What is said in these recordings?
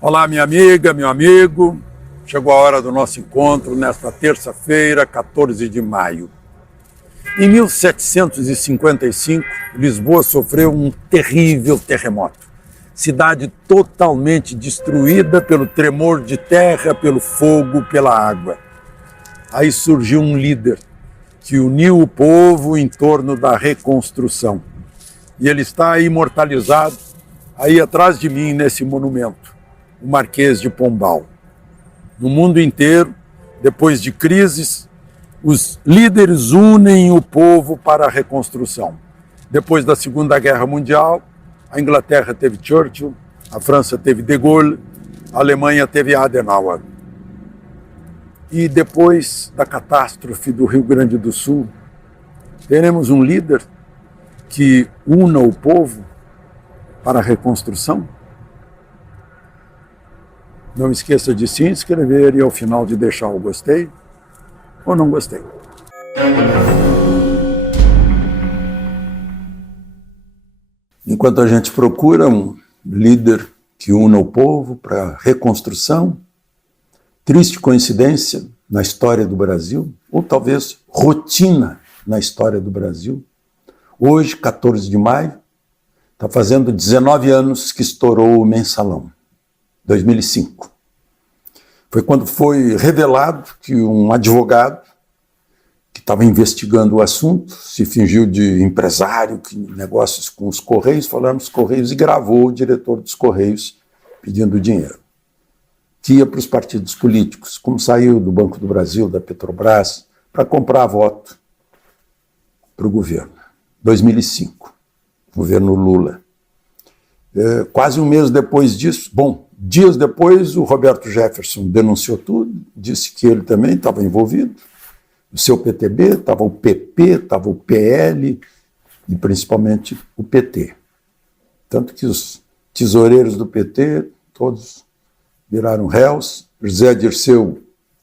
Olá, minha amiga, meu amigo. Chegou a hora do nosso encontro nesta terça-feira, 14 de maio. Em 1755, Lisboa sofreu um terrível terremoto. Cidade totalmente destruída pelo tremor de terra, pelo fogo, pela água. Aí surgiu um líder que uniu o povo em torno da reconstrução. E ele está imortalizado aí atrás de mim, nesse monumento, o Marquês de Pombal. No mundo inteiro, depois de crises, os líderes unem o povo para a reconstrução. Depois da Segunda Guerra Mundial, a Inglaterra teve Churchill, a França teve De Gaulle, a Alemanha teve Adenauer. E depois da catástrofe do Rio Grande do Sul, teremos um líder que una o povo para a reconstrução? Não esqueça de se inscrever e ao final de deixar o gostei ou não gostei. Enquanto a gente procura um líder que una o povo para a reconstrução, triste coincidência na história do Brasil, ou talvez rotina na história do Brasil, hoje, 14 de maio, está fazendo 19 anos que estourou o Mensalão, 2005. Foi quando foi revelado que um advogado que estava investigando o assunto, se fingiu de empresário, que negócios com os Correios, falaram nos Correios e gravou o diretor dos Correios pedindo dinheiro, que ia para os partidos políticos, como saiu do Banco do Brasil, da Petrobras, para comprar voto para o governo. 2005, governo Lula. Quase um mês depois disso, dias depois, o Roberto Jefferson denunciou tudo, disse que ele também estava envolvido. O seu PTB, estava o PP, estava o PL e principalmente o PT. Tanto que os tesoureiros do PT, todos viraram réus. José Dirceu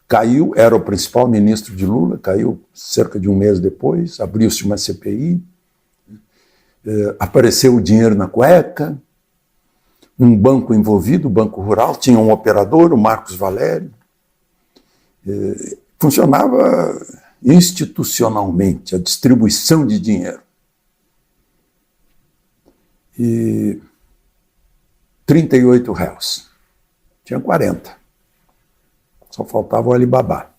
caiu, era o principal ministro de Lula, caiu cerca de um mês depois, abriu-se uma CPI, apareceu o dinheiro na cueca, um banco envolvido, o Banco Rural, tinha um operador, o Marcos Valério. Funcionava institucionalmente a distribuição de dinheiro. E 38 réus. Tinha 40. Só faltava o Alibaba.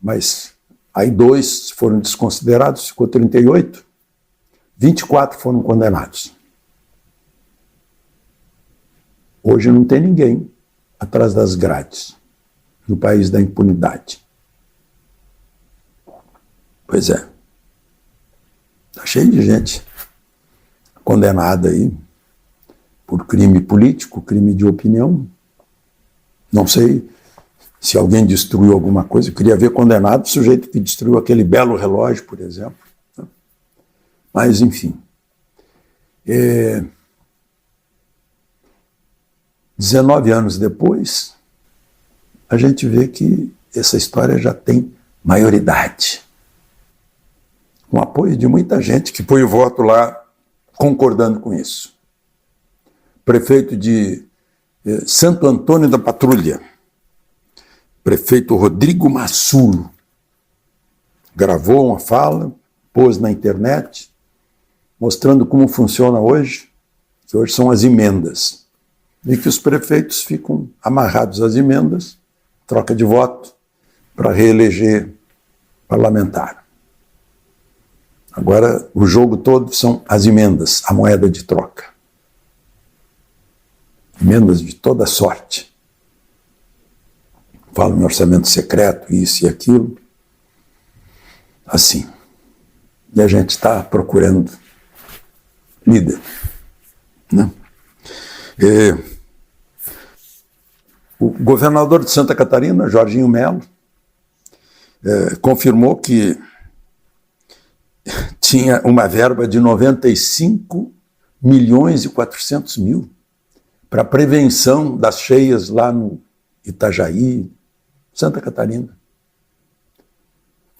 Mas aí 2 foram desconsiderados, ficou 38. 24 foram condenados. Hoje não tem ninguém atrás das grades, no país da impunidade. Pois é. Está cheio de gente condenada aí por crime político, crime de opinião. Não sei se alguém destruiu alguma coisa. Eu queria ver condenado o sujeito que destruiu aquele belo relógio, por exemplo. Mas, enfim. 19 anos depois, a gente vê que essa história já tem maioridade. Com apoio de muita gente que põe o voto lá concordando com isso. Prefeito de Santo Antônio da Patrulha, prefeito Rodrigo Massulo, gravou uma fala, pôs na internet, mostrando como funciona hoje, que hoje são as emendas, e que os prefeitos ficam amarrados às emendas, troca de voto, para reeleger parlamentar. Agora, o jogo todo são as emendas, a moeda de troca. Emendas de toda sorte. Falo em orçamento secreto, isso e aquilo. Assim. E a gente está procurando líder. Né? O governador de Santa Catarina, Jorginho Melo, confirmou que tinha uma verba de 95 milhões e 400 mil para prevenção das cheias lá no Itajaí, Santa Catarina.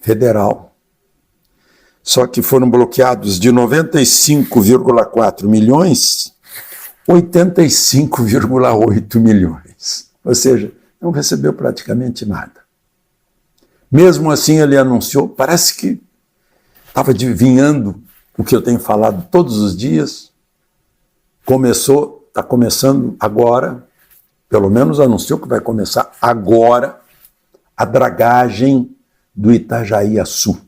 Federal. Só que foram bloqueados de 95,4 milhões 85,8 milhões. Ou seja, não recebeu praticamente nada. Mesmo assim, ele anunciou, parece que estava adivinhando o que eu tenho falado todos os dias. Está começando agora, pelo menos anunciou que vai começar agora, a dragagem do Itajaí-Açu.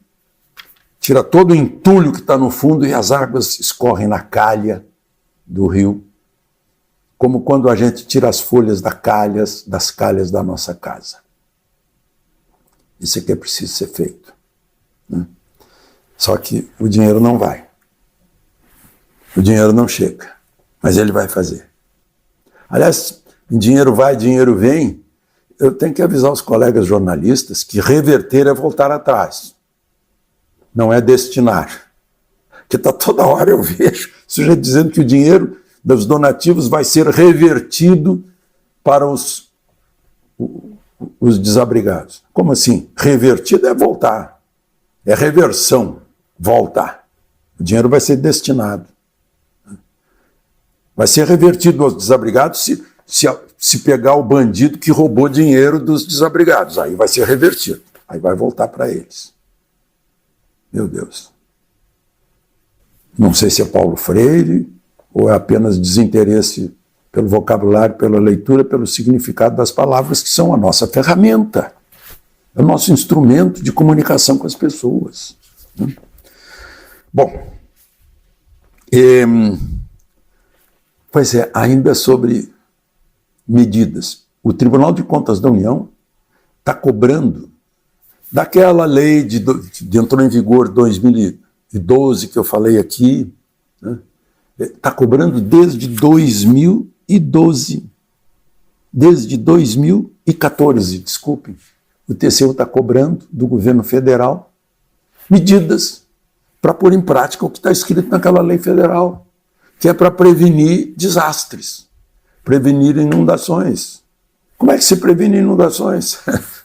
Tira todo o entulho que está no fundo e as águas escorrem na calha do rio, como quando a gente tira as folhas das calhas da nossa casa. Isso é que é preciso ser feito, né? Só que o dinheiro não vai. O dinheiro não chega, mas ele vai fazer. Aliás, dinheiro vai, dinheiro vem. Eu tenho que avisar os colegas jornalistas que reverter é voltar atrás. Não é destinar. Porque toda hora eu vejo sujeito dizendo que o dinheiro dos donativos vai ser revertido para os desabrigados. Como assim? Revertido é voltar. É reversão, voltar. O dinheiro vai ser destinado. Vai ser revertido aos desabrigados se pegar o bandido que roubou dinheiro dos desabrigados. Aí vai ser revertido. Aí vai voltar para eles. Meu Deus. Não sei se é Paulo Freire ou é apenas desinteresse pelo vocabulário, pela leitura, pelo significado das palavras, que são a nossa ferramenta. É o nosso instrumento de comunicação com as pessoas. Bom, pois é, ainda sobre medidas. O Tribunal de Contas da União está cobrando daquela lei que entrou em vigor em 2012, que eu falei aqui, né? Está cobrando desde 2012. Desde 2014, desculpem. O TCU está cobrando do governo federal medidas para pôr em prática o que está escrito naquela lei federal, que é para prevenir desastres, prevenir inundações. Como é que se previne inundações?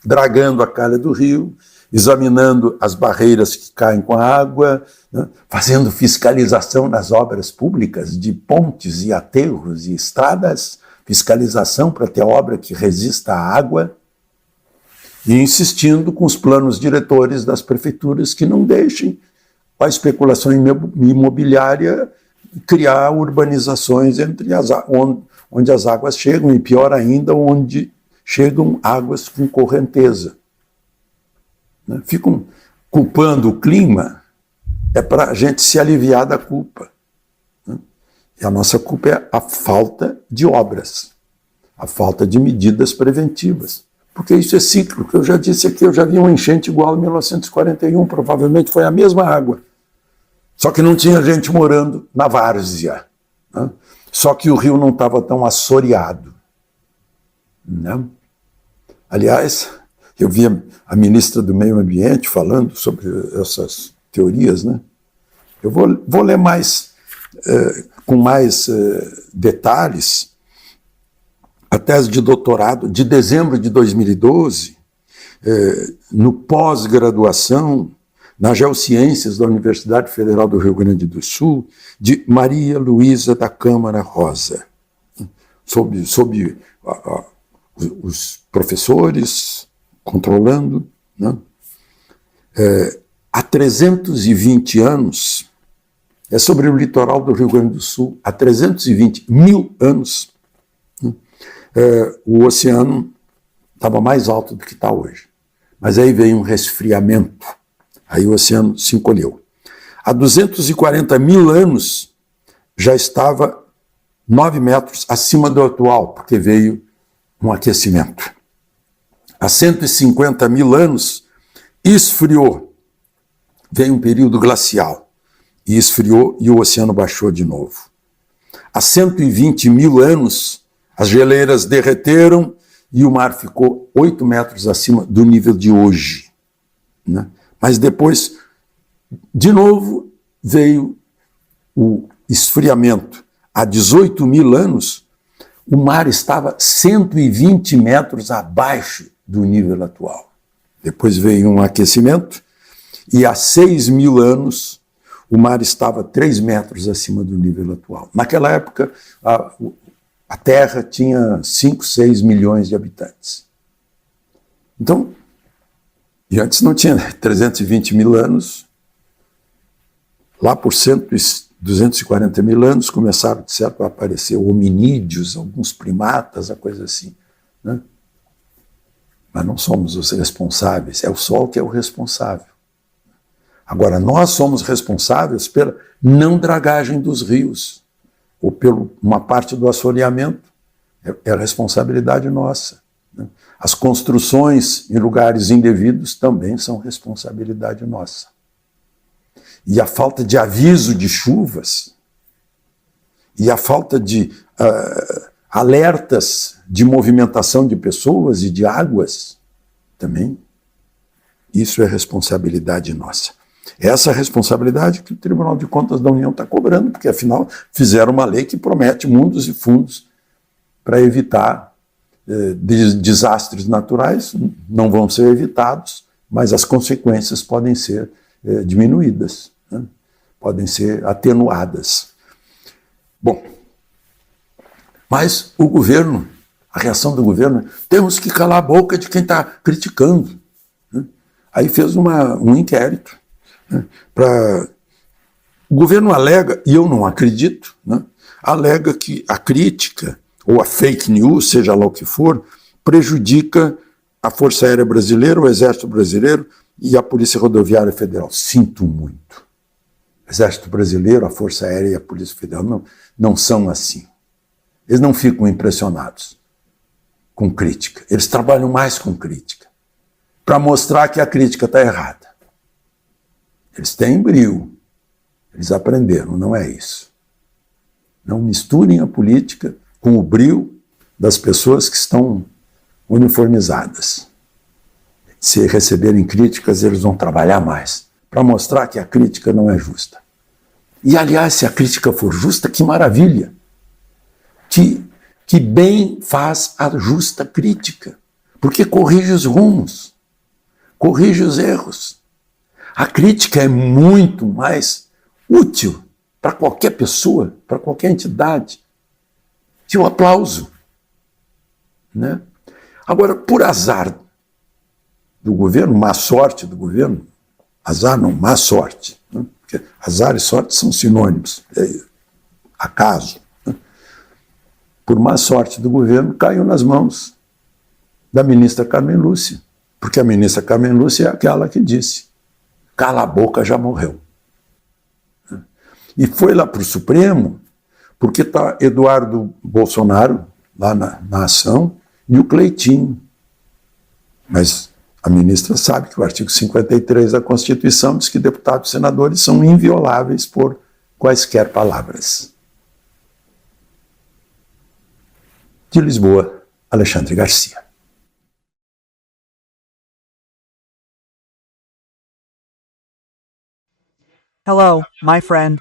Dragando a calha do rio, examinando as barreiras que caem com a água, né? Fazendo fiscalização nas obras públicas de pontes e aterros e estradas, fiscalização para ter obra que resista à água, e insistindo com os planos diretores das prefeituras que não deixem a especulação imobiliária criar urbanizações onde as águas chegam, e pior ainda, onde chegam águas com correnteza. Ficam culpando o clima, é para a gente se aliviar da culpa. E a nossa culpa é a falta de obras, a falta de medidas preventivas. Porque isso é cíclico. Eu já disse aqui, eu já vi uma enchente igual em 1941, provavelmente foi a mesma água. Só que não tinha gente morando na várzea, né? Só que o rio não estava tão assoreado, né? Aliás, eu vi a ministra do Meio Ambiente falando sobre essas teorias, né? Eu vou ler mais, com mais detalhes, a tese de doutorado de dezembro de 2012, no pós-graduação, nas Geociências da Universidade Federal do Rio Grande do Sul, de Maria Luísa da Câmara Rosa, sob os professores controlando, né? Há 320 anos, é sobre o litoral do Rio Grande do Sul, há 320 mil anos, né? O oceano estava mais alto do que está hoje. Mas aí veio um resfriamento, aí o oceano se encolheu. Há 240 mil anos já estava 9 metros acima do atual, porque veio um aquecimento. Há 150 mil anos esfriou, veio um período glacial, e esfriou e o oceano baixou de novo. Há 120 mil anos as geleiras derreteram e o mar ficou 8 metros acima do nível de hoje, né? Mas depois, de novo, veio o esfriamento. Há 18 mil anos, o mar estava 120 metros abaixo do nível atual. Depois veio um aquecimento, e há 6 mil anos, o mar estava 3 metros acima do nível atual. Naquela época, a Terra tinha 5, 6 milhões de habitantes. Então, e antes não tinha 320 mil anos, lá por 240 mil anos começaram, de certo, a aparecer hominídeos, alguns primatas, a coisa assim, né? Mas não somos os responsáveis, é o Sol que é o responsável. Agora, nós somos responsáveis pela não dragagem dos rios, ou por uma parte do assoreamento, é a responsabilidade nossa, né? As construções em lugares indevidos também são responsabilidade nossa. E a falta de aviso de chuvas, e a falta de alertas de movimentação de pessoas e de águas, também, isso é responsabilidade nossa. Essa responsabilidade que o Tribunal de Contas da União está cobrando, porque afinal fizeram uma lei que promete mundos e fundos para evitar desastres naturais, não vão ser evitados, mas as consequências podem ser diminuídas, né? Podem ser atenuadas. Bom, mas o governo, a reação do governo, temos que calar a boca de quem está criticando, né? Aí fez um inquérito, né, o governo alega, e eu não acredito, né, alega que a crítica ou a fake news, seja lá o que for, prejudica a Força Aérea Brasileira, o Exército Brasileiro e a Polícia Rodoviária Federal. Sinto muito. O Exército Brasileiro, a Força Aérea e a Polícia Federal não são assim. Eles não ficam impressionados com crítica. Eles trabalham mais com crítica, para mostrar que a crítica está errada. Eles têm brio. Eles aprenderam, não é isso. Não misturem a política com o brio das pessoas que estão uniformizadas. Se receberem críticas, eles vão trabalhar mais, para mostrar que a crítica não é justa. E, aliás, se a crítica for justa, que maravilha! Que bem faz a justa crítica, porque corrige os rumos, corrige os erros. A crítica é muito mais útil para qualquer pessoa, para qualquer entidade, que o aplauso, né? Agora, por azar do governo, má sorte do governo, azar não, má sorte, né? Porque azar e sorte são sinônimos, acaso, né? Por má sorte do governo, caiu nas mãos da ministra Carmen Lúcia, porque a ministra Carmen Lúcia é aquela que disse: cala a boca, já morreu. E foi lá para o Supremo, porque está Eduardo Bolsonaro lá na ação e o Cleitinho. Mas a ministra sabe que o artigo 53 da Constituição diz que deputados e senadores são invioláveis por quaisquer palavras. De Lisboa, Alexandre Garcia. Hello, my friend.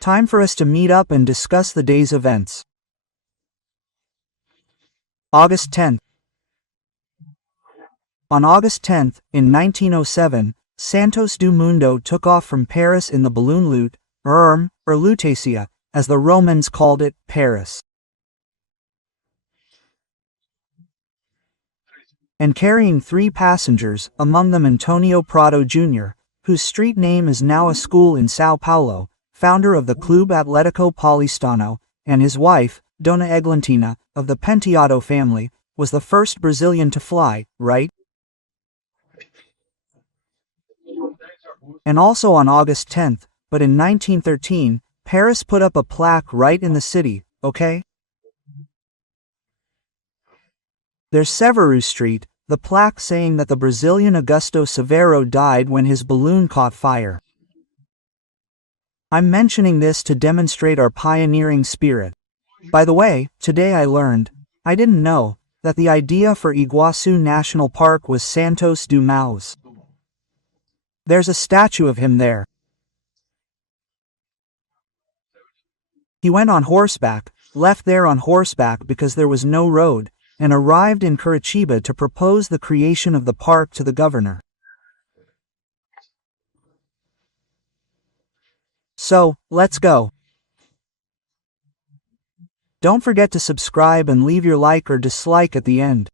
Time for us to meet up and discuss the day's events. August 10th. On August 10th, in 1907, Santos Dumont took off from Paris in the balloon Lute, or Lutetia, as the Romans called it, Paris, and carrying 3 passengers, among them Antonio Prado Jr., whose street name is now a school in Sao Paulo, founder of the Clube Atlético Paulistano, and his wife, Dona Eglantina, of the Penteado family, was the first Brazilian to fly, right? And also on August 10th, but in 1913, Paris put up a plaque right in the city, okay? There's Severus Street, the plaque saying that the Brazilian Augusto Severo died when his balloon caught fire. I'm mentioning this to demonstrate our pioneering spirit. By the way, today I learned, I didn't know, that the idea for Iguaçu National Park was Santos Dumont's. There's a statue of him there. He went on horseback, left there on horseback because there was no road, and arrived in Curitiba to propose the creation of the park to the governor. So, let's go. Don't forget to subscribe and leave your like or dislike at the end.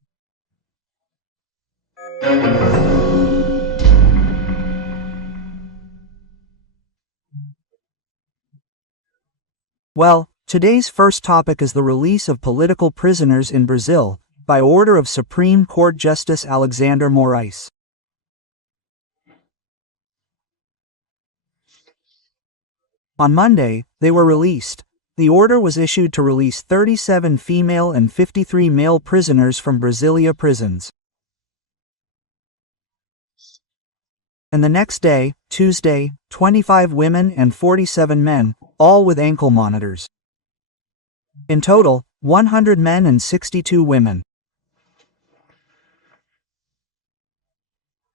Well, today's first topic is the release of political prisoners in Brazil, by order of Supreme Court Justice Alexandre Moraes. On Monday, they were released. The order was issued to release 37 female and 53 male prisoners from Brasilia prisons. And the next day, Tuesday, 25 women and 47 men, all with ankle monitors. In total, 100 men and 62 women.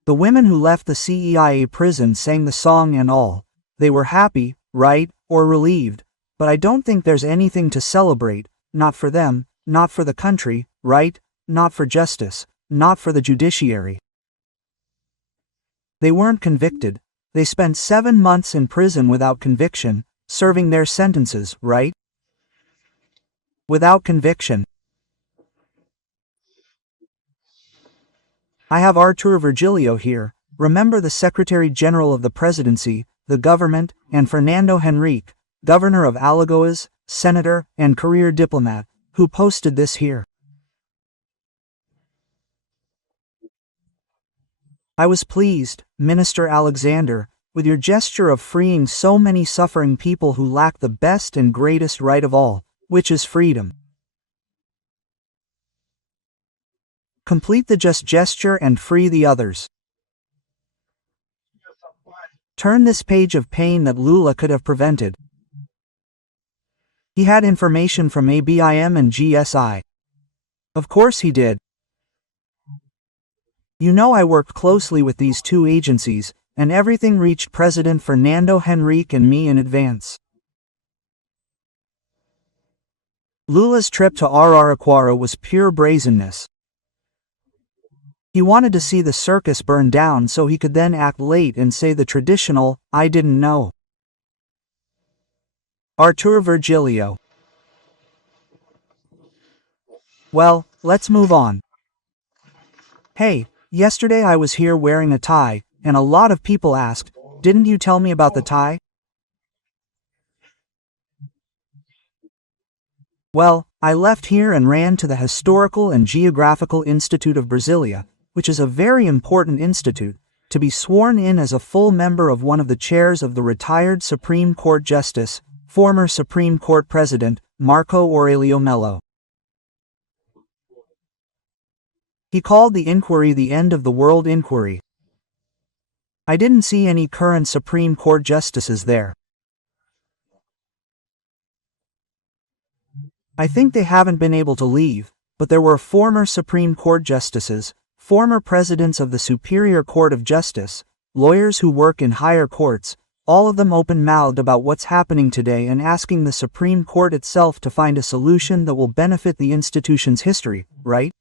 The women who left the CEIA prison sang the song and all. They were happy, right, or relieved, but I don't think there's anything to celebrate, not for them, not for the country, right, not for justice, not for the judiciary. They weren't convicted. They spent 7 months in prison without conviction, serving their sentences, right? Without conviction. I have Artur Virgilio here, remember the Secretary General of the Presidency, the government, and Fernando Henrique, Governor of Alagoas, Senator, and career diplomat, who posted this here. I was pleased, Minister Alexander, with your gesture of freeing so many suffering people who lack the best and greatest right of all, which is freedom. Complete the just gesture and free the others. Turn this page of pain that Lula could have prevented. He had information from ABIM and GSI. Of course he did. You know I worked closely with these two agencies, and everything reached President Fernando Henrique and me in advance. Lula's trip to Araraquara was pure brazenness. He wanted to see the circus burn down so he could then act late and say the traditional, "I didn't know." Artur Virgilio. Well, let's move on. Hey, yesterday I was here wearing a tie, and a lot of people asked, "Didn't you tell me about the tie?" Well, I left here and ran to the Historical and Geographical Institute of Brasilia, which is a very important institute, to be sworn in as a full member of one of the chairs of the retired Supreme Court Justice, former Supreme Court President, Marco Aurelio Melo. He called the inquiry the end of the world inquiry. I didn't see any current Supreme Court justices there. I think they haven't been able to leave, but there were former Supreme Court justices, former presidents of the Superior Court of Justice, lawyers who work in higher courts, all of them open-mouthed about what's happening today and asking the Supreme Court itself to find a solution that will benefit the institution's history, right?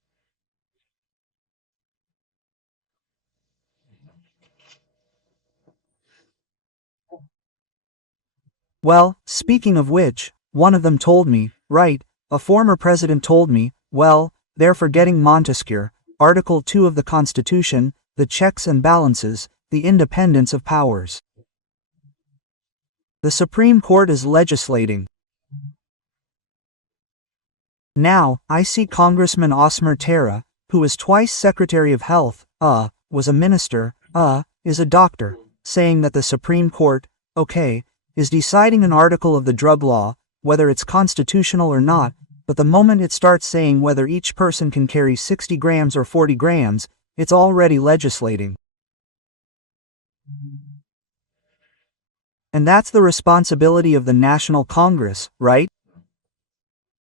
Well, speaking of which, one of them told me, right, a former president told me, well, they're forgetting Montesquieu, Article 2 of the Constitution, the checks and balances, the independence of powers. The Supreme Court is legislating. Now, I see Congressman Osmer Terra, who is twice Secretary of Health, was a minister, is a doctor, saying that the Supreme Court, okay, is deciding an article of the drug law, whether it's constitutional or not, but the moment it starts saying whether each person can carry 60 grams or 40 grams, it's already legislating. And that's the responsibility of the National Congress, right?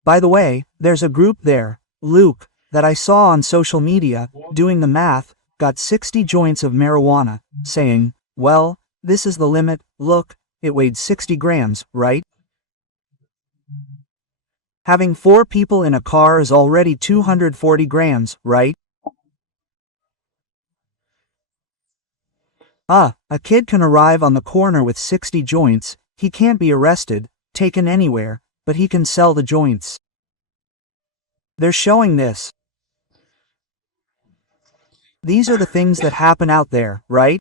By the way, there's a group there, Luke, that I saw on social media, doing the math, got 60 joints of marijuana, saying, well, this is the limit, look, it weighed 60 grams, right? Having 4 people in a car is already 240 grams, right? A kid can arrive on the corner with 60 joints, He can't be arrested, taken anywhere, but he can sell the joints. They're showing this. These are the things that happen out there, right?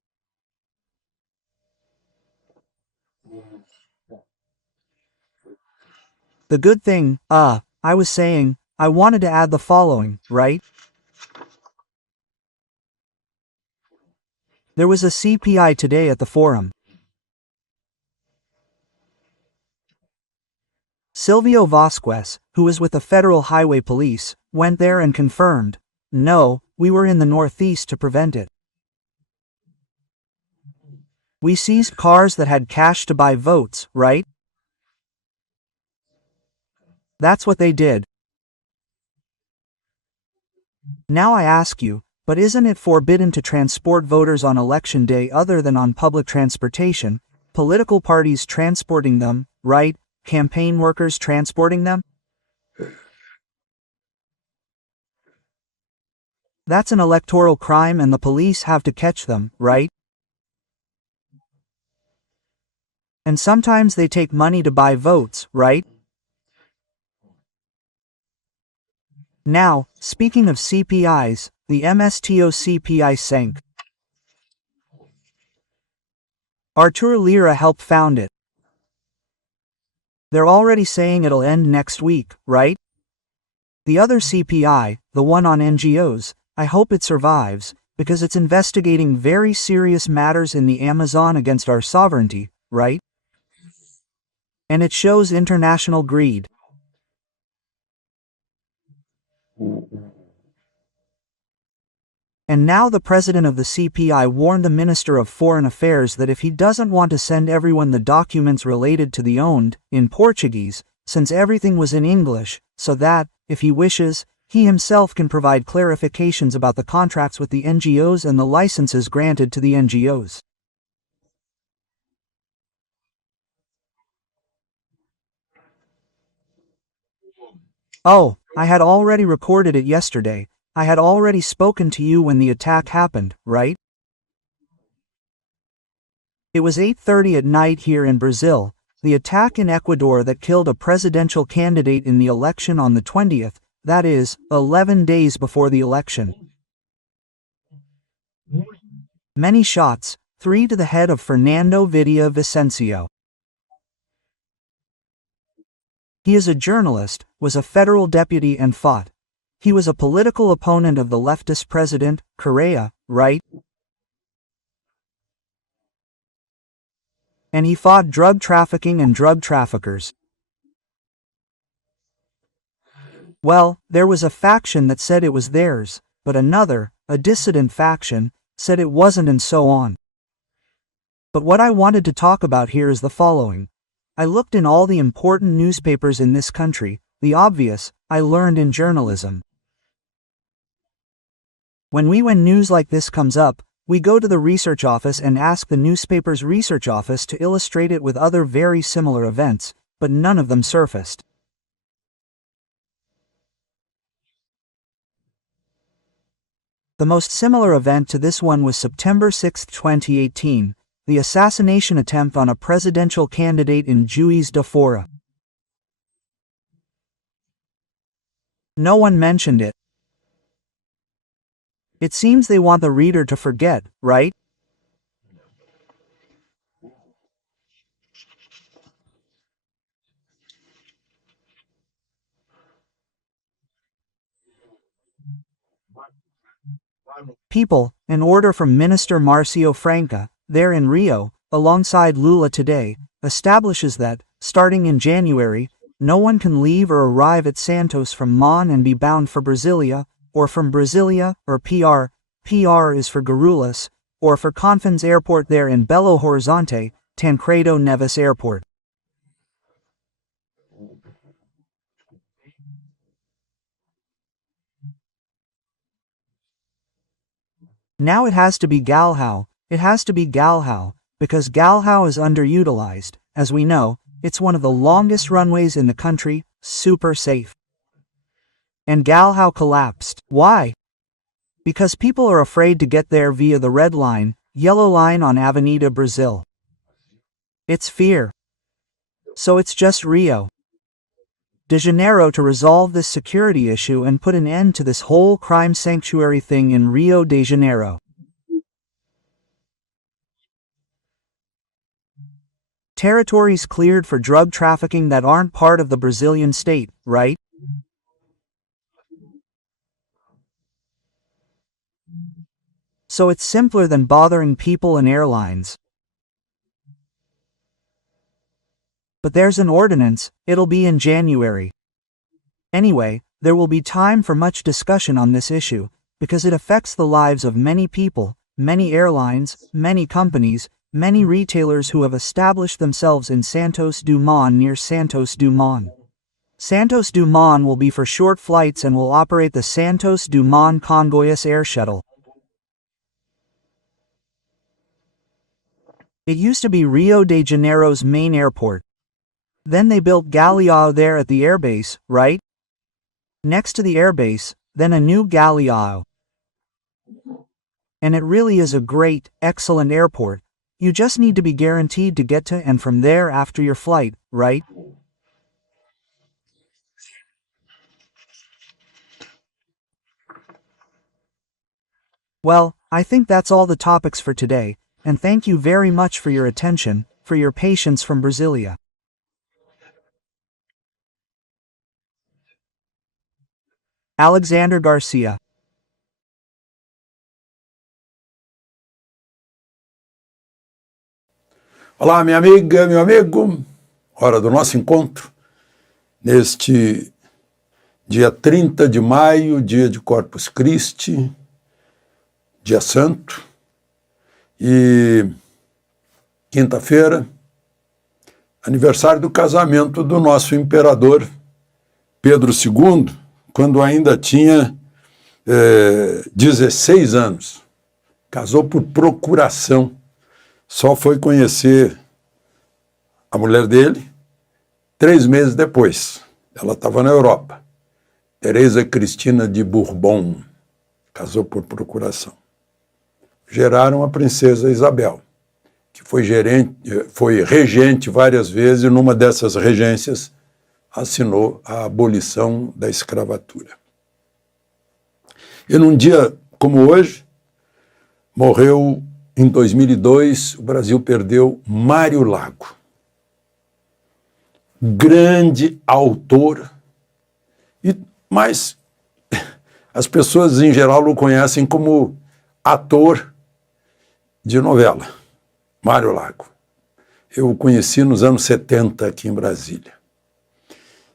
The good thing, I was saying, I wanted to add the following, right? There was a CPI today at the forum. Silvio Vasquez, who was with the Federal Highway Police, went there and confirmed, no, we were in the Northeast to prevent it. We seized cars that had cash to buy votes, right? That's what they did. Now I ask you, but isn't it forbidden to transport voters on election day other than on public transportation, political parties transporting them, right? Campaign workers transporting them? That's an electoral crime and the police have to catch them, right? And sometimes they take money to buy votes, right? Now, speaking of CPIs, the MSTO CPI sank. Artur Lira helped found it. They're already saying it'll end next week, right? The other CPI, the one on NGOs, I hope it survives, because it's investigating very serious matters in the Amazon against our sovereignty, right? And it shows international greed. And now the president of the CPI warned the Minister of Foreign Affairs that if he doesn't want to send everyone the documents related to the owned, in Portuguese, since everything was in English, so that, if he wishes, he himself can provide clarifications about the contracts with the NGOs and the licenses granted to the NGOs. Oh, I had already recorded it yesterday. I had already spoken to you when the attack happened, right? It was 8:30 at night here in Brazil, the attack in Ecuador that killed a presidential candidate in the election on the 20th, that is, 11 days before the election. Many shots, 3 to the head of Fernando Vidia Vicencio. He is a journalist, was a federal deputy and fought. He was a political opponent of the leftist president, Carreira, right? And he fought drug trafficking and drug traffickers. Well, there was a faction that said it was theirs, but another, a dissident faction, said it wasn't and so on. But what I wanted to talk about here is the following. I looked in all the important newspapers in this country, the obvious, I learned in journalism. When news like this comes up, we go to the research office and ask the newspaper's research office to illustrate it with other very similar events, but none of them surfaced. The most similar event to this one was September 6, 2018, the assassination attempt on a presidential candidate in Juiz de Fora. No one mentioned it. It seems they want the reader to forget, right? People, an order from Minister Marcio Franca, there in Rio, alongside Lula today, establishes that, starting in January, no one can leave or arrive at Santos from MON and be bound for Brasilia, or from Brasilia, or PR is for Guarulhos, or for Confins Airport there in Belo Horizonte, Tancredo Neves Airport. Now it has to be Galhau, because Galhau is underutilized, as we know, it's one of the longest runways in the country, super safe. And Galhau collapsed. Why? Because people are afraid to get there via the red line, yellow line on Avenida Brasil. It's fear. So it's just Rio de Janeiro to resolve this security issue and put an end to this whole crime sanctuary thing in Rio de Janeiro. Territories cleared for drug trafficking that aren't part of the Brazilian state, right? So it's simpler than bothering people and airlines. But there's an ordinance, it'll be in January. Anyway, there will be time for much discussion on this issue, because it affects the lives of many people, many airlines, many companies, many retailers who have established themselves in Santos Dumont near Santos Dumont. Santos Dumont will be for short flights and will operate the Santos Dumont Congonhas Air Shuttle. It used to be Rio de Janeiro's main airport. Then they built Galeão there at the airbase, right? Next to the airbase, then a new Galeão. And it really is a great, excellent airport. You just need to be guaranteed to get to and from there after your flight, right? Well, I think that's all the topics for today, and thank you very much for your attention, for your patience from Brasilia. Alexandre Garcia. Olá, minha amiga, meu amigo. Hora do nosso encontro neste dia 30 de maio, dia de Corpus Christi, dia santo, e quinta-feira, aniversário do casamento do nosso imperador Pedro II, quando ainda tinha 16 anos. Casou por procuração. Só foi conhecer a mulher dele 3 meses depois. Ela estava na Europa. Teresa Cristina de Bourbon. Casou por procuração. Geraram a princesa Isabel, que foi regente várias vezes, e numa dessas regências assinou a abolição da escravatura. E num dia como hoje, morreu em 2002, o Brasil perdeu Mário Lago, grande autor, mas as pessoas em geral o conhecem como ator de novela, Mário Lago. Eu o conheci nos anos 70 aqui em Brasília.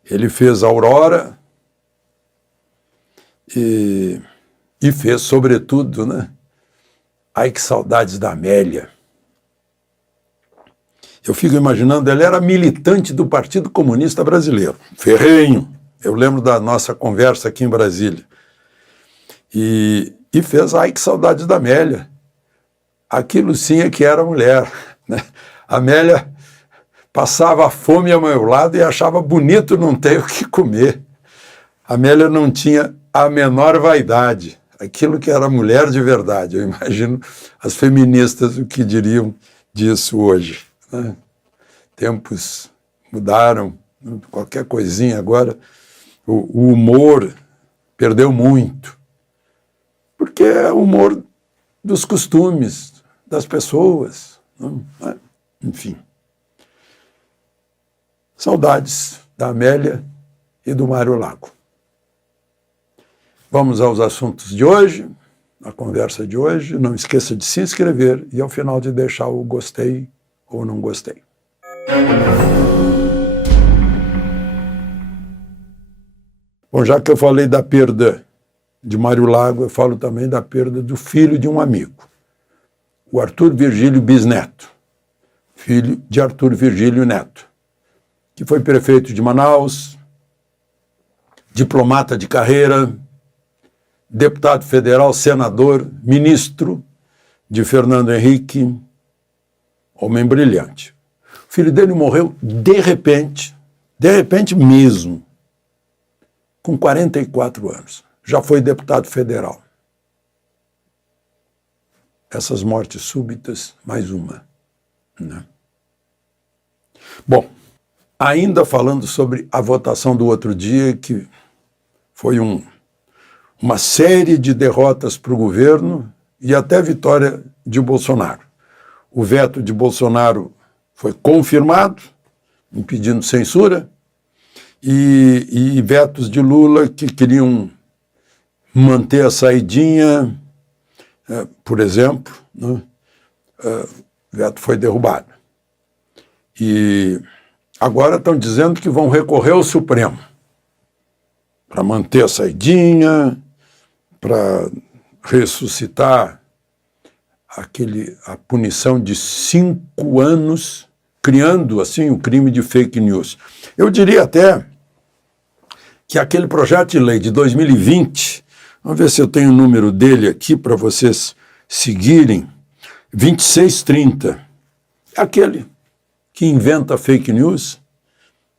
Ele fez Aurora e fez, sobretudo, né? Ai, que saudades da Amélia. Eu fico imaginando, ele era militante do Partido Comunista Brasileiro, ferrenho. Eu lembro da nossa conversa aqui em Brasília. E fez Ai, que saudades da Amélia. Aquilo sim é que era mulher, né? A Amélia passava fome ao meu lado e achava bonito não ter o que comer. A Amélia não tinha a menor vaidade. Aquilo que era mulher de verdade. Eu imagino as feministas o que diriam disso hoje, né? Tempos mudaram, qualquer coisinha agora, o humor perdeu muito, porque é o humor dos costumes, das pessoas, né? Enfim. Saudades da Amélia e do Mário Lago. Vamos aos assuntos de hoje, a conversa de hoje. Não esqueça de se inscrever e, ao final, de deixar o gostei ou não gostei. Bom, já que eu falei da perda de Mário Lago, eu falo também da perda do filho de um amigo, o Arthur Virgílio Bisneto, filho de Arthur Virgílio Neto, que foi prefeito de Manaus, diplomata de carreira, deputado federal, senador, ministro de Fernando Henrique, homem brilhante. O filho dele morreu de repente mesmo, com 44 anos. Já foi deputado federal. Essas mortes súbitas, mais uma, né? Bom, ainda falando sobre a votação do outro dia, que foi uma série de derrotas para o governo e até vitória de Bolsonaro. O veto de Bolsonaro foi confirmado, impedindo censura, e vetos de Lula que queriam manter a saidinha, por exemplo, né? O veto foi derrubado. E agora estão dizendo que vão recorrer ao Supremo para manter a saidinha, para ressuscitar a punição de 5 anos, criando assim o crime de fake news. Eu diria até que aquele projeto de lei de 2020, vamos ver se eu tenho o número dele aqui para vocês seguirem, 2630, aquele que inventa fake news,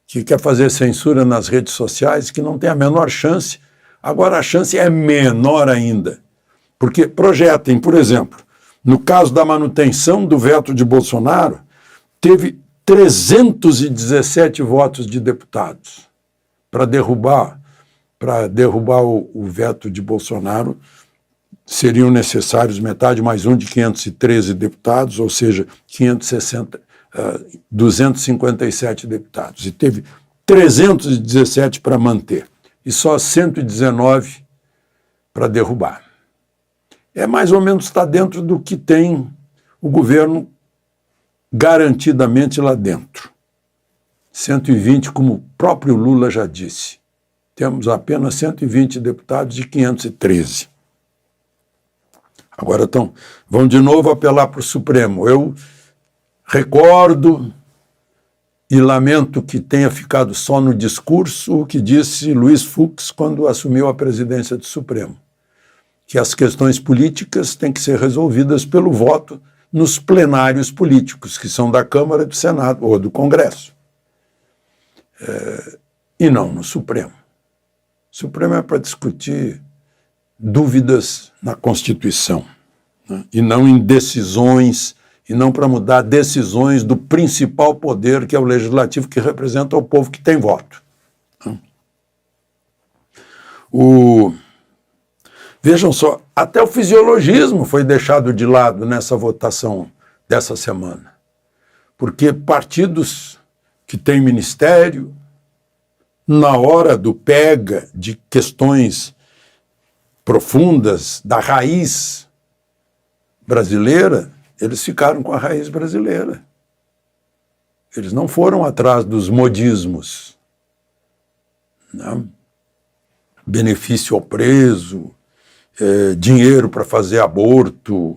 que quer fazer censura nas redes sociais, que não tem a menor chance. Agora a chance é menor ainda, porque projetem, por exemplo, no caso da manutenção do veto de Bolsonaro, teve 317 votos de deputados para derrubar o veto de Bolsonaro. Seriam necessários metade mais um de 513 deputados, ou seja, 257 deputados. E teve 317 para manter e só 119 para derrubar. Mais ou menos está dentro do que tem o governo garantidamente lá dentro. 120, como o próprio Lula já disse. Temos apenas 120 deputados de 513. Agora vão de novo apelar para o Supremo. Eu recordo e lamento que tenha ficado só no discurso o que disse Luiz Fux quando assumiu a presidência do Supremo, que as questões políticas têm que ser resolvidas pelo voto nos plenários políticos, que são da Câmara, do Senado ou do Congresso, e não no Supremo. O Supremo é para discutir dúvidas na Constituição, né? E não em decisões, e não para mudar decisões do principal poder, que é o legislativo, que representa o povo que tem voto. Vejam só, até o fisiologismo foi deixado de lado nessa votação dessa semana, porque partidos que têm ministério, na hora do pega de questões profundas da raiz brasileira, eles ficaram com a raiz brasileira. Eles não foram atrás dos modismos, né? Benefício ao preso, dinheiro para fazer aborto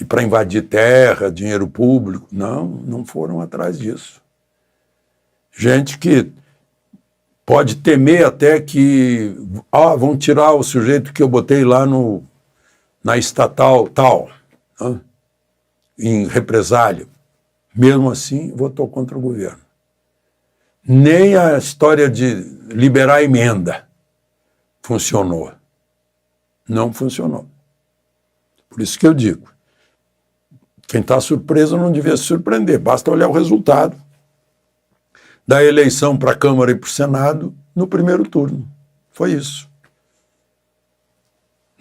e para invadir terra, dinheiro público. Não foram atrás disso. Gente que pode temer até que vão tirar o sujeito que eu botei lá na estatal tal, né, em represália. Mesmo assim, votou contra o governo. Nem a história de liberar a emenda funcionou. Não funcionou. Por isso que eu digo, quem está surpreso não devia se surpreender, basta olhar o resultado da eleição para a Câmara e para o Senado no primeiro turno. Foi isso.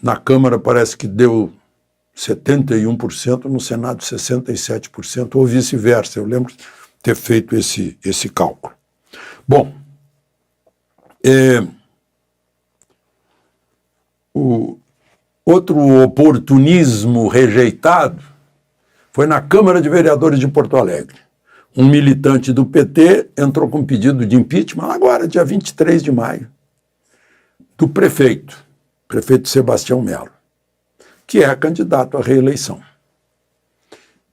Na Câmara parece que deu 71%, no Senado 67%, ou vice-versa. Eu lembro de ter feito esse cálculo. Bom, o outro oportunismo rejeitado foi na Câmara de Vereadores de Porto Alegre. Um militante do PT entrou com pedido de impeachment, agora, dia 23 de maio, do prefeito Sebastião Melo, que é candidato à reeleição.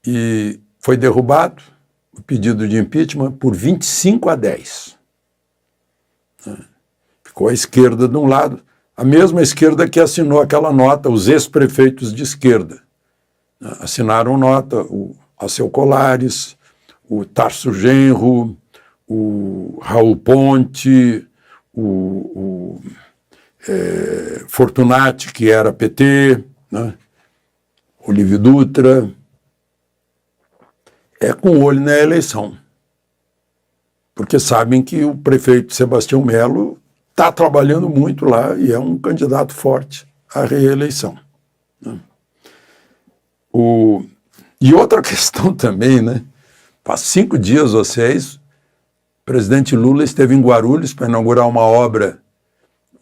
E foi derrubado o pedido de impeachment por 25-10. Ficou a esquerda de um lado, a mesma esquerda que assinou aquela nota, os ex-prefeitos de esquerda. Assinaram nota, o Alceu Colares, o Tarso Genro, o Raul Ponte, o Fortunati, que era PT, né? Olívio Dutra, com o olho na eleição. porque sabem que o prefeito Sebastião Melo está trabalhando muito lá e é um candidato forte à reeleição. E outra questão também, né? Faz 5 dias ou 6, o presidente Lula esteve em Guarulhos para inaugurar uma obra,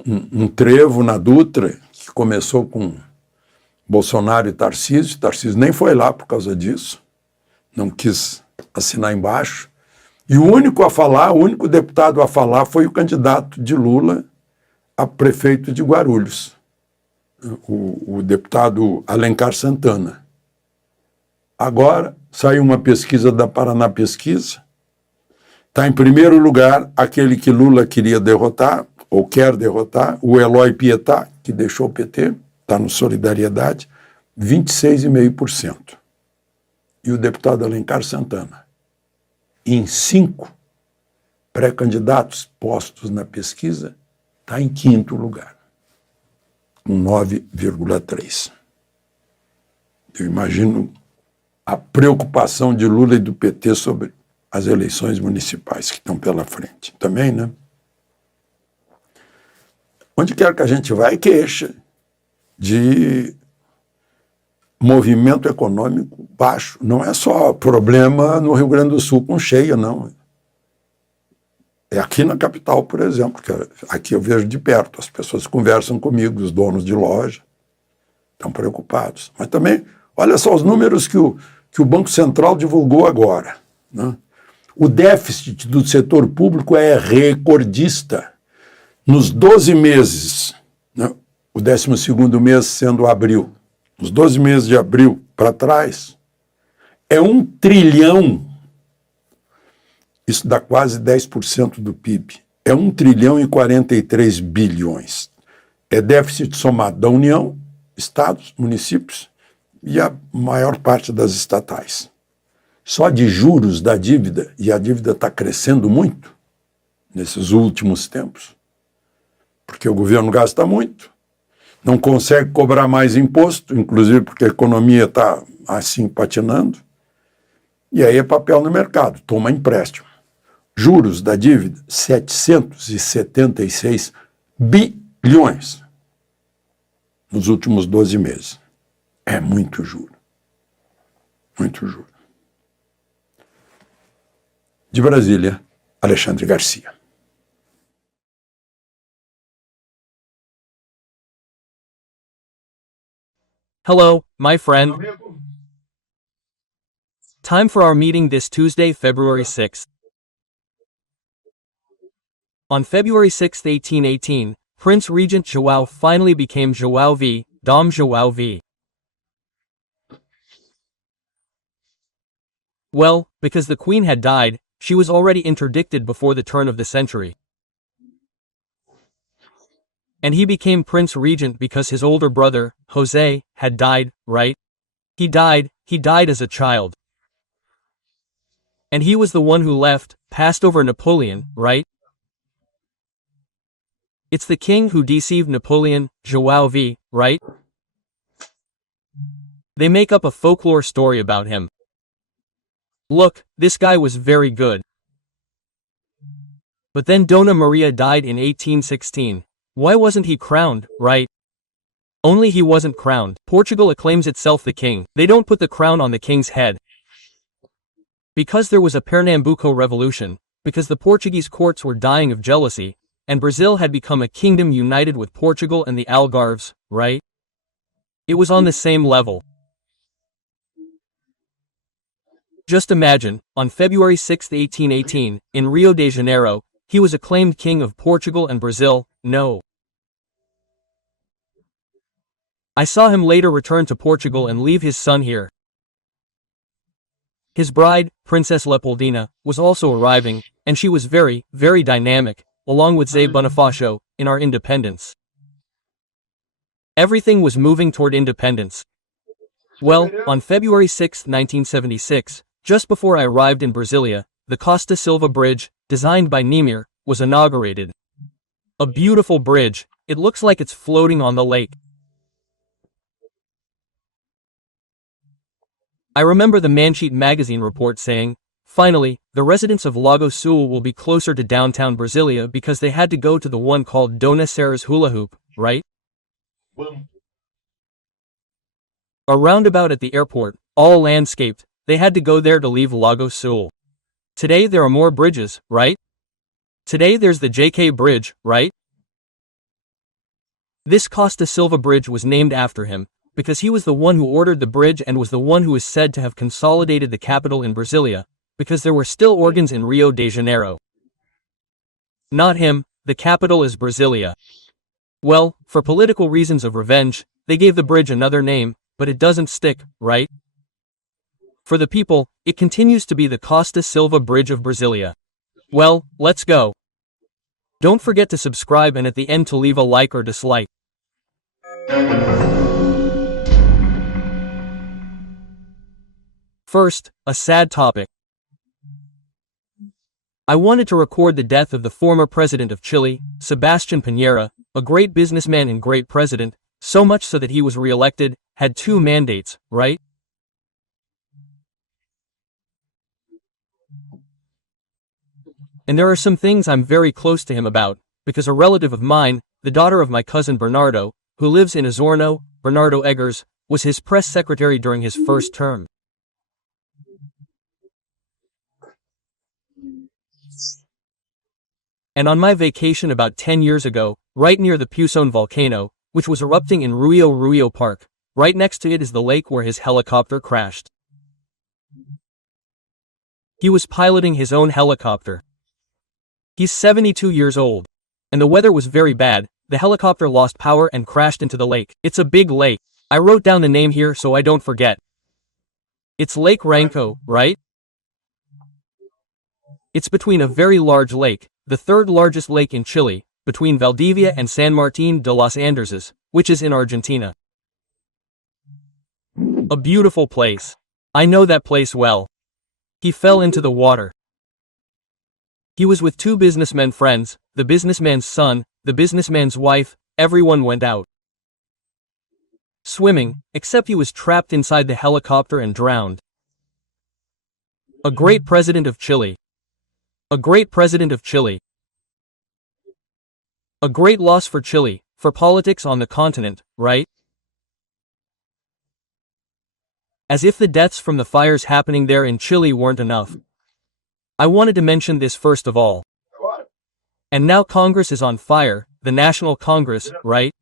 um trevo na Dutra, que começou com Bolsonaro e Tarcísio. Tarcísio nem foi lá por causa disso, não quis assinar embaixo. E o único a falar, o único deputado a falar foi o candidato de Lula a prefeito de Guarulhos, o deputado Alencar Santana. Agora saiu uma pesquisa da Paraná Pesquisa, está em primeiro lugar aquele que Lula queria derrotar, ou quer derrotar, o Eloy Pietá, que deixou o PT, está no Solidariedade, 26,5%. E o deputado Alencar Santana, em 5 pré-candidatos postos na pesquisa, está em 5º lugar, com 9,3%. Eu imagino a preocupação de Lula e do PT sobre as eleições municipais que estão pela frente. Também, né? Onde quer que a gente vai, queixa de movimento econômico baixo. Não é só problema no Rio Grande do Sul com cheia, não. É aqui na capital, por exemplo, que aqui eu vejo de perto, as pessoas conversam comigo, os donos de loja, estão preocupados. Mas também, olha só os números que o Banco Central divulgou agora, né? O déficit do setor público é recordista. Nos 12 meses, né, o 12º mês sendo abril, nos 12 meses de abril para trás, é 1 trilhão, isso dá quase 10% do PIB, é 1 trilhão e 43 bilhões. É déficit somado da União, estados, municípios e a maior parte das estatais. Só de juros da dívida, e a dívida está crescendo muito nesses últimos tempos, porque o governo gasta muito, não consegue cobrar mais imposto, inclusive porque a economia está assim patinando, e aí é papel no mercado, toma empréstimo. Juros da dívida, 776 bilhões nos últimos 12 meses. É muito juro. Muito juro. De Brasília, Alexandre Garcia. Hello, my friend. Time for our meeting this Tuesday, February 6th. On February 6, 1818, Prince Regent João finally became João V, Dom João V. Well, because the Queen had died, she was already interdicted before the turn of the century. And he became Prince Regent because his older brother, José, had died, right? He died as a child. And he was the one who passed over Napoleon, right? It's the king who deceived Napoleon, João V, right? They make up a folklore story about him. Look, this guy was very good. But then Dona Maria died in 1816. Why wasn't he crowned, right? Only he wasn't crowned. Portugal acclaims itself the king. They don't put the crown on the king's head. Because there was a Pernambuco revolution, because the Portuguese courts were dying of jealousy, and Brazil had become a kingdom united with Portugal and the Algarves, right? It was on the same level. Just imagine, on February 6, 1818, in Rio de Janeiro, he was acclaimed king of Portugal and Brazil. No. I saw him later return to Portugal and leave his son here. His bride, Princess Leopoldina, was also arriving, and she was very, very dynamic, along with Zé Bonifacio, in our independence. Everything was moving toward independence. Well, on February 6, 1976, just before I arrived in Brasilia, the Costa Silva Bridge, designed by Niemeyer, was inaugurated. A beautiful bridge, it looks like it's floating on the lake. I remember the Mancheet magazine report saying, Finally, the residents of Lago Sul will be closer to downtown Brasilia because they had to go to the one called Dona Serra's hula hoop, right? A roundabout at the airport, all landscaped, they had to go there to leave Lago Sul. Today there are more bridges, right? Today there's the JK Bridge, right? This Costa Silva Bridge was named after him, because he was the one who ordered the bridge and was the one who is said to have consolidated the capital in Brasilia, because there were still organs in Rio de Janeiro. Not him, the capital is Brasilia. Well, for political reasons of revenge, they gave the bridge another name, but it doesn't stick, right? For the people, it continues to be the Costa Silva Bridge of Brasilia. Well, let's go. Don't forget to subscribe and at the end to leave a like or dislike. First, a sad topic. I wanted to record the death of the former president of Chile, Sebastián Piñera, a great businessman and great president, so much so that he was re-elected, had 2 mandates, right? And there are some things I'm very close to him about, because a relative of mine, the daughter of my cousin Bernardo, who lives in Osorno, Bernardo Eggers, was his press secretary during his first term. And on my vacation about 10 years ago, right near the Pucón volcano, which was erupting in Rio Park, right next to it is the lake where his helicopter crashed. He was piloting his own helicopter. He's 72 years old. And the weather was very bad, the helicopter lost power and crashed into the lake. It's a big lake. I wrote down the name here so I don't forget. It's Lake Ranco, right? It's between a very large lake, the 3rd largest lake in Chile, between Valdivia and San Martín de los Andes, which is in Argentina. A beautiful place. I know that place well. He fell into the water. He was with 2 businessmen friends, the businessman's son, the businessman's wife, everyone went out swimming, except he was trapped inside the helicopter and drowned. A great president of Chile. A great president of Chile. A great loss for Chile, for politics on the continent, right? As if the deaths from the fires happening there in Chile weren't enough. I wanted to mention this first of all. And now Congress is on fire, the National Congress, right?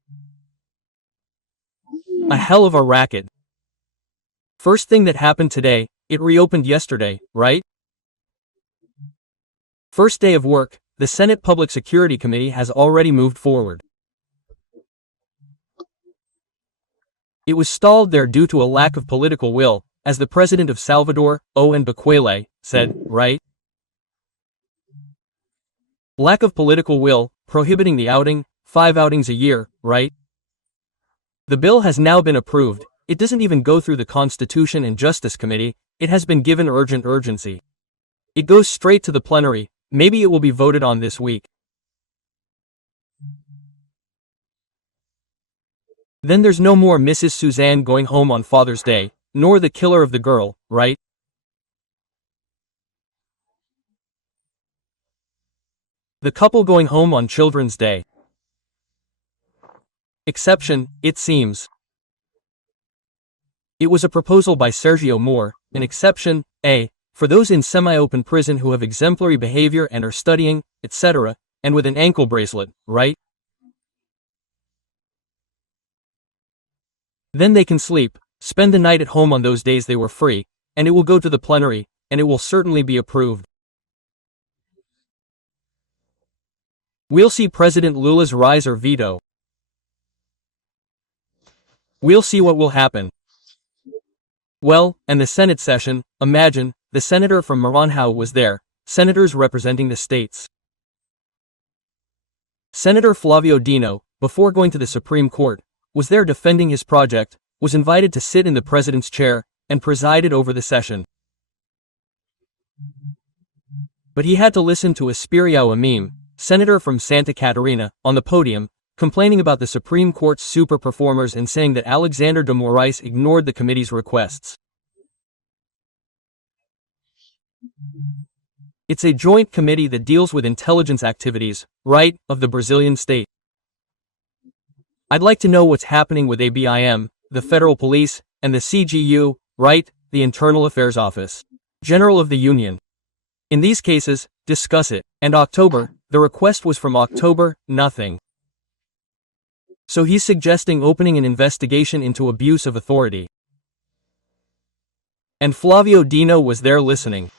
A hell of a racket. First thing that happened today, it reopened yesterday, right? First day of work, the Senate Public Security Committee has already moved forward. It was stalled there due to a lack of political will, as the president of Salvador, Owen Bukele, said, right? Lack of political will, prohibiting the outing, 5 outings a year, right? The bill has now been approved. It doesn't even go through the Constitution and Justice Committee, it has been given urgency. It goes straight to the plenary, maybe it will be voted on this week. Then there's no more Mrs. Suzanne going home on Father's Day, nor the killer of the girl, right? The couple going home on Children's Day. Exception, it seems. It was a proposal by Sergio Moore, an exception, for those in semi-open prison who have exemplary behavior and are studying, etc., and with an ankle bracelet, right? Then they can sleep, spend the night at home on those days they were free, and it will go to the plenary, and it will certainly be approved. We'll see President Lula's rise or veto. We'll see what will happen. Well, and the Senate session, imagine, the senator from Maranhão was there, senators representing the states. Senator Flavio Dino, before going to the Supreme Court, was there defending his project, was invited to sit in the president's chair, and presided over the session. But he had to listen to Esperião Amim, senator from Santa Catarina, on the podium, complaining about the Supreme Court's super performers and saying that Alexandre de Moraes ignored the committee's requests. It's a joint committee that deals with intelligence activities, right, of the Brazilian state. I'd like to know what's happening with ABIM, the federal police, and the CGU, right, the Internal Affairs Office. General of the Union. In these cases, discuss it. And October, the request was from October, nothing. So he's suggesting opening an investigation into abuse of authority. And Flavio Dino was there listening.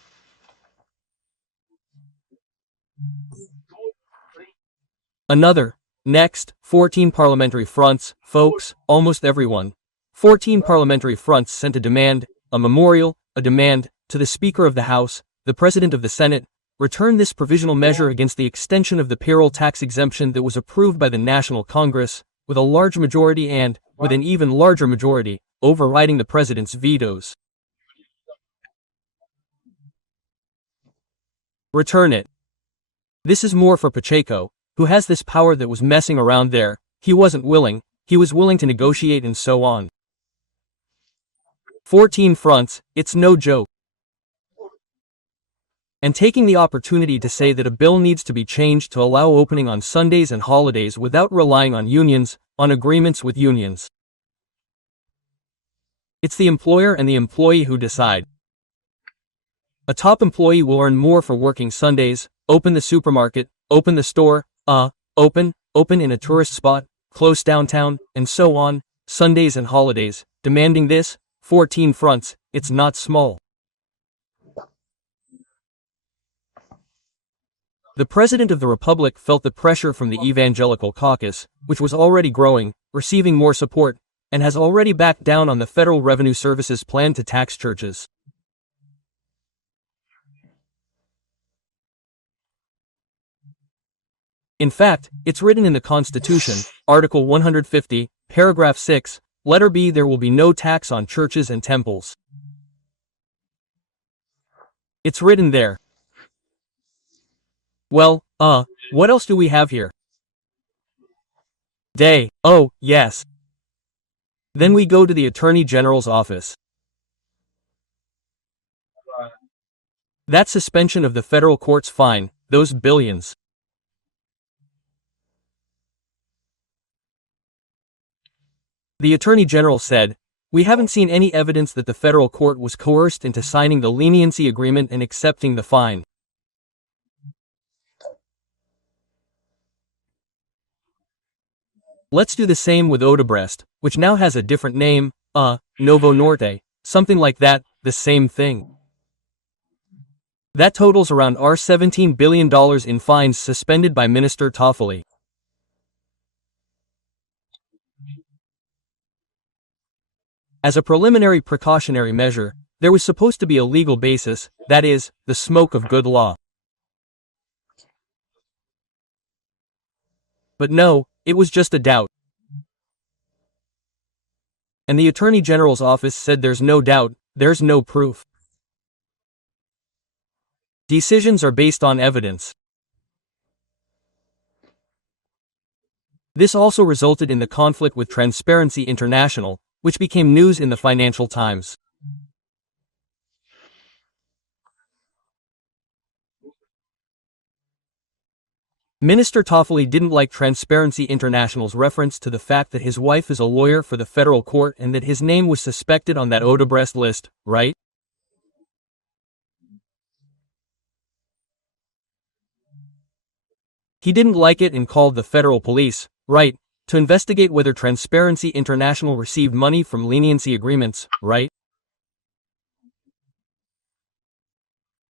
Another. Next, 14 parliamentary fronts, folks, almost everyone. 14 parliamentary fronts sent a demand, a memorial, a demand, to the Speaker of the House, the President of the Senate, return this provisional measure against the extension of the payroll tax exemption that was approved by the National Congress, with a large majority and, with an even larger majority, overriding the President's vetoes. Return it. This is more for Pacheco, who has this power that was messing around there. He wasn't willing, he was willing to negotiate and so on. 14 fronts, it's no joke. And taking the opportunity to say that a bill needs to be changed to allow opening on Sundays and holidays without relying on unions, on agreements with unions. It's the employer and the employee who decide. A top employee will earn more for working Sundays, open the supermarket, open the store, open in a tourist spot, close downtown, and so on, Sundays and holidays, demanding this, 14 fronts, it's not small. The President of the Republic felt the pressure from the Evangelical Caucus, which was already growing, receiving more support, and has already backed down on the Federal Revenue Service's plan to tax churches. In fact, it's written in the Constitution, Article 150, Paragraph 6, letter B, there will be no tax on churches and temples. It's written there. Well, what else do we have here? Oh, yes. Then we go to the Attorney General's office. That suspension of the federal court's fine, those billions. The Attorney General said, "We haven't seen any evidence that the federal court was coerced into signing the leniency agreement and accepting the fine." Let's do the same with Odebrecht, which now has a different name, Novo Norte, something like that, the same thing. That totals around $17 billion in fines suspended by Minister Toffoli. As a preliminary precautionary measure, there was supposed to be a legal basis, that is, the smoke of good law. But no, it was just a doubt. And the Attorney General's office said there's no doubt, there's no proof. Decisions are based on evidence. This also resulted in the conflict with Transparency International, which became news in the Financial Times. Minister Toffoli didn't like Transparency International's reference to the fact that his wife is a lawyer for the federal court and that his name was suspected on that Odebrecht list, right? He didn't like it and called the federal police, right, to investigate whether Transparency International received money from leniency agreements, right?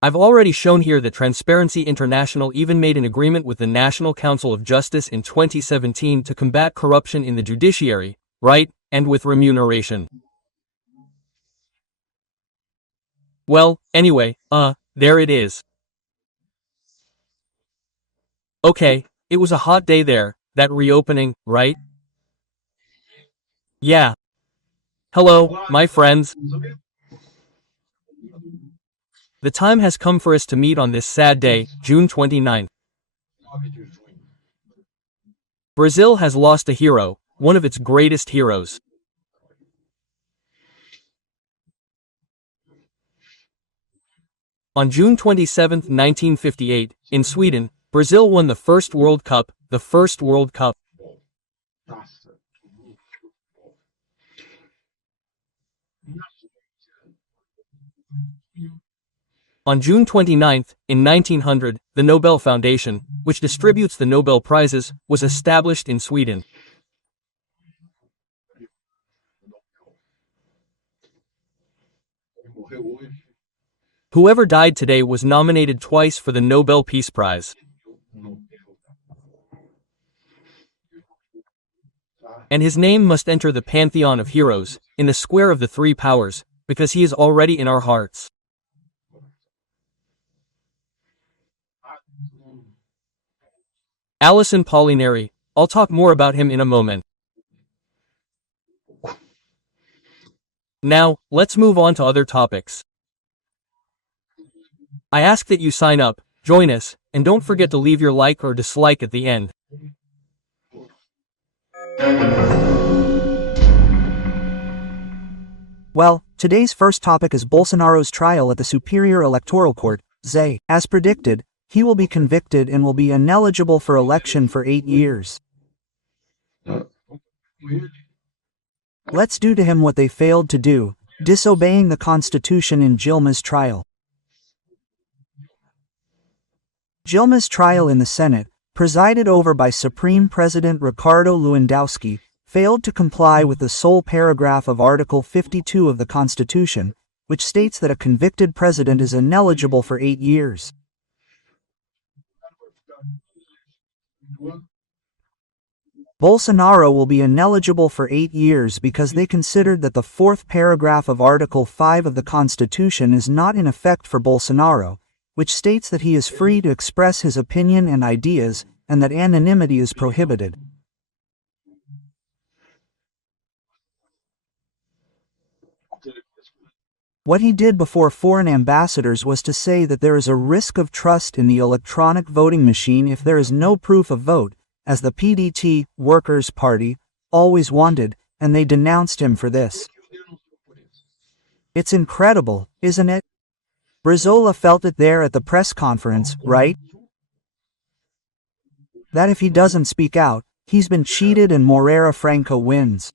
I've already shown here that Transparency International even made an agreement with the National Council of Justice in 2017 to combat corruption in the judiciary, right, and with remuneration. Well, anyway, there it is. Okay, it was a hot day there, that reopening, right? Yeah. Hello, my friends. The time has come for us to meet on this sad day, June 29. Brazil has lost a hero, one of its greatest heroes. On June 27, 1958, in Sweden, Brazil won the first World Cup, On June 29, in 1900, the Nobel Foundation, which distributes the Nobel Prizes, was established in Sweden. Whoever died today was nominated twice for the Nobel Peace Prize. And his name must enter the pantheon of heroes, in the square of the three powers, because he is already in our hearts. Alison Pollinary, I'll talk more about him in a moment. Now, let's move on to other topics. I ask that you sign up, join us, and don't forget to leave your like or dislike at the end. Well, today's first topic is Bolsonaro's trial at the Superior Electoral Court, ZE. As predicted, he will be convicted and will be ineligible for election for 8 years. Let's do to him what they failed to do, disobeying the Constitution in Dilma's trial. Dilma's trial in the Senate, presided over by Supreme President Ricardo Lewandowski, failed to comply with the sole paragraph of Article 52 of the Constitution, which states that a convicted president is ineligible for 8 years. Bolsonaro will be ineligible for 8 years because they considered that the fourth paragraph of Article 5 of the Constitution is not in effect for Bolsonaro, which states that he is free to express his opinion and ideas, and that anonymity is prohibited. What he did before foreign ambassadors was to say that there is a risk of trust in the electronic voting machine if there is no proof of vote, as the PDT, Workers' Party, always wanted, and they denounced him for this. It's incredible, isn't it? Brizola felt it there at the press conference, right? That if he doesn't speak out, he's been cheated and Moreira Franco wins.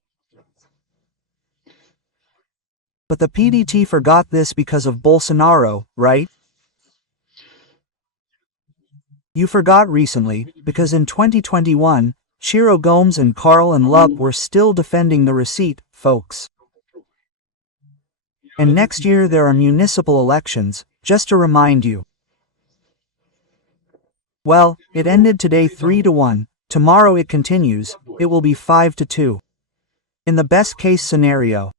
But the PDT forgot this because of Bolsonaro, right? You forgot recently, because in 2021, Ciro Gomes and Carl and Lup were still defending the receipt, folks. And next year there are municipal elections, just to remind you. Well, it ended today 3-1, tomorrow it continues, it will be 5-2. In the best case scenario.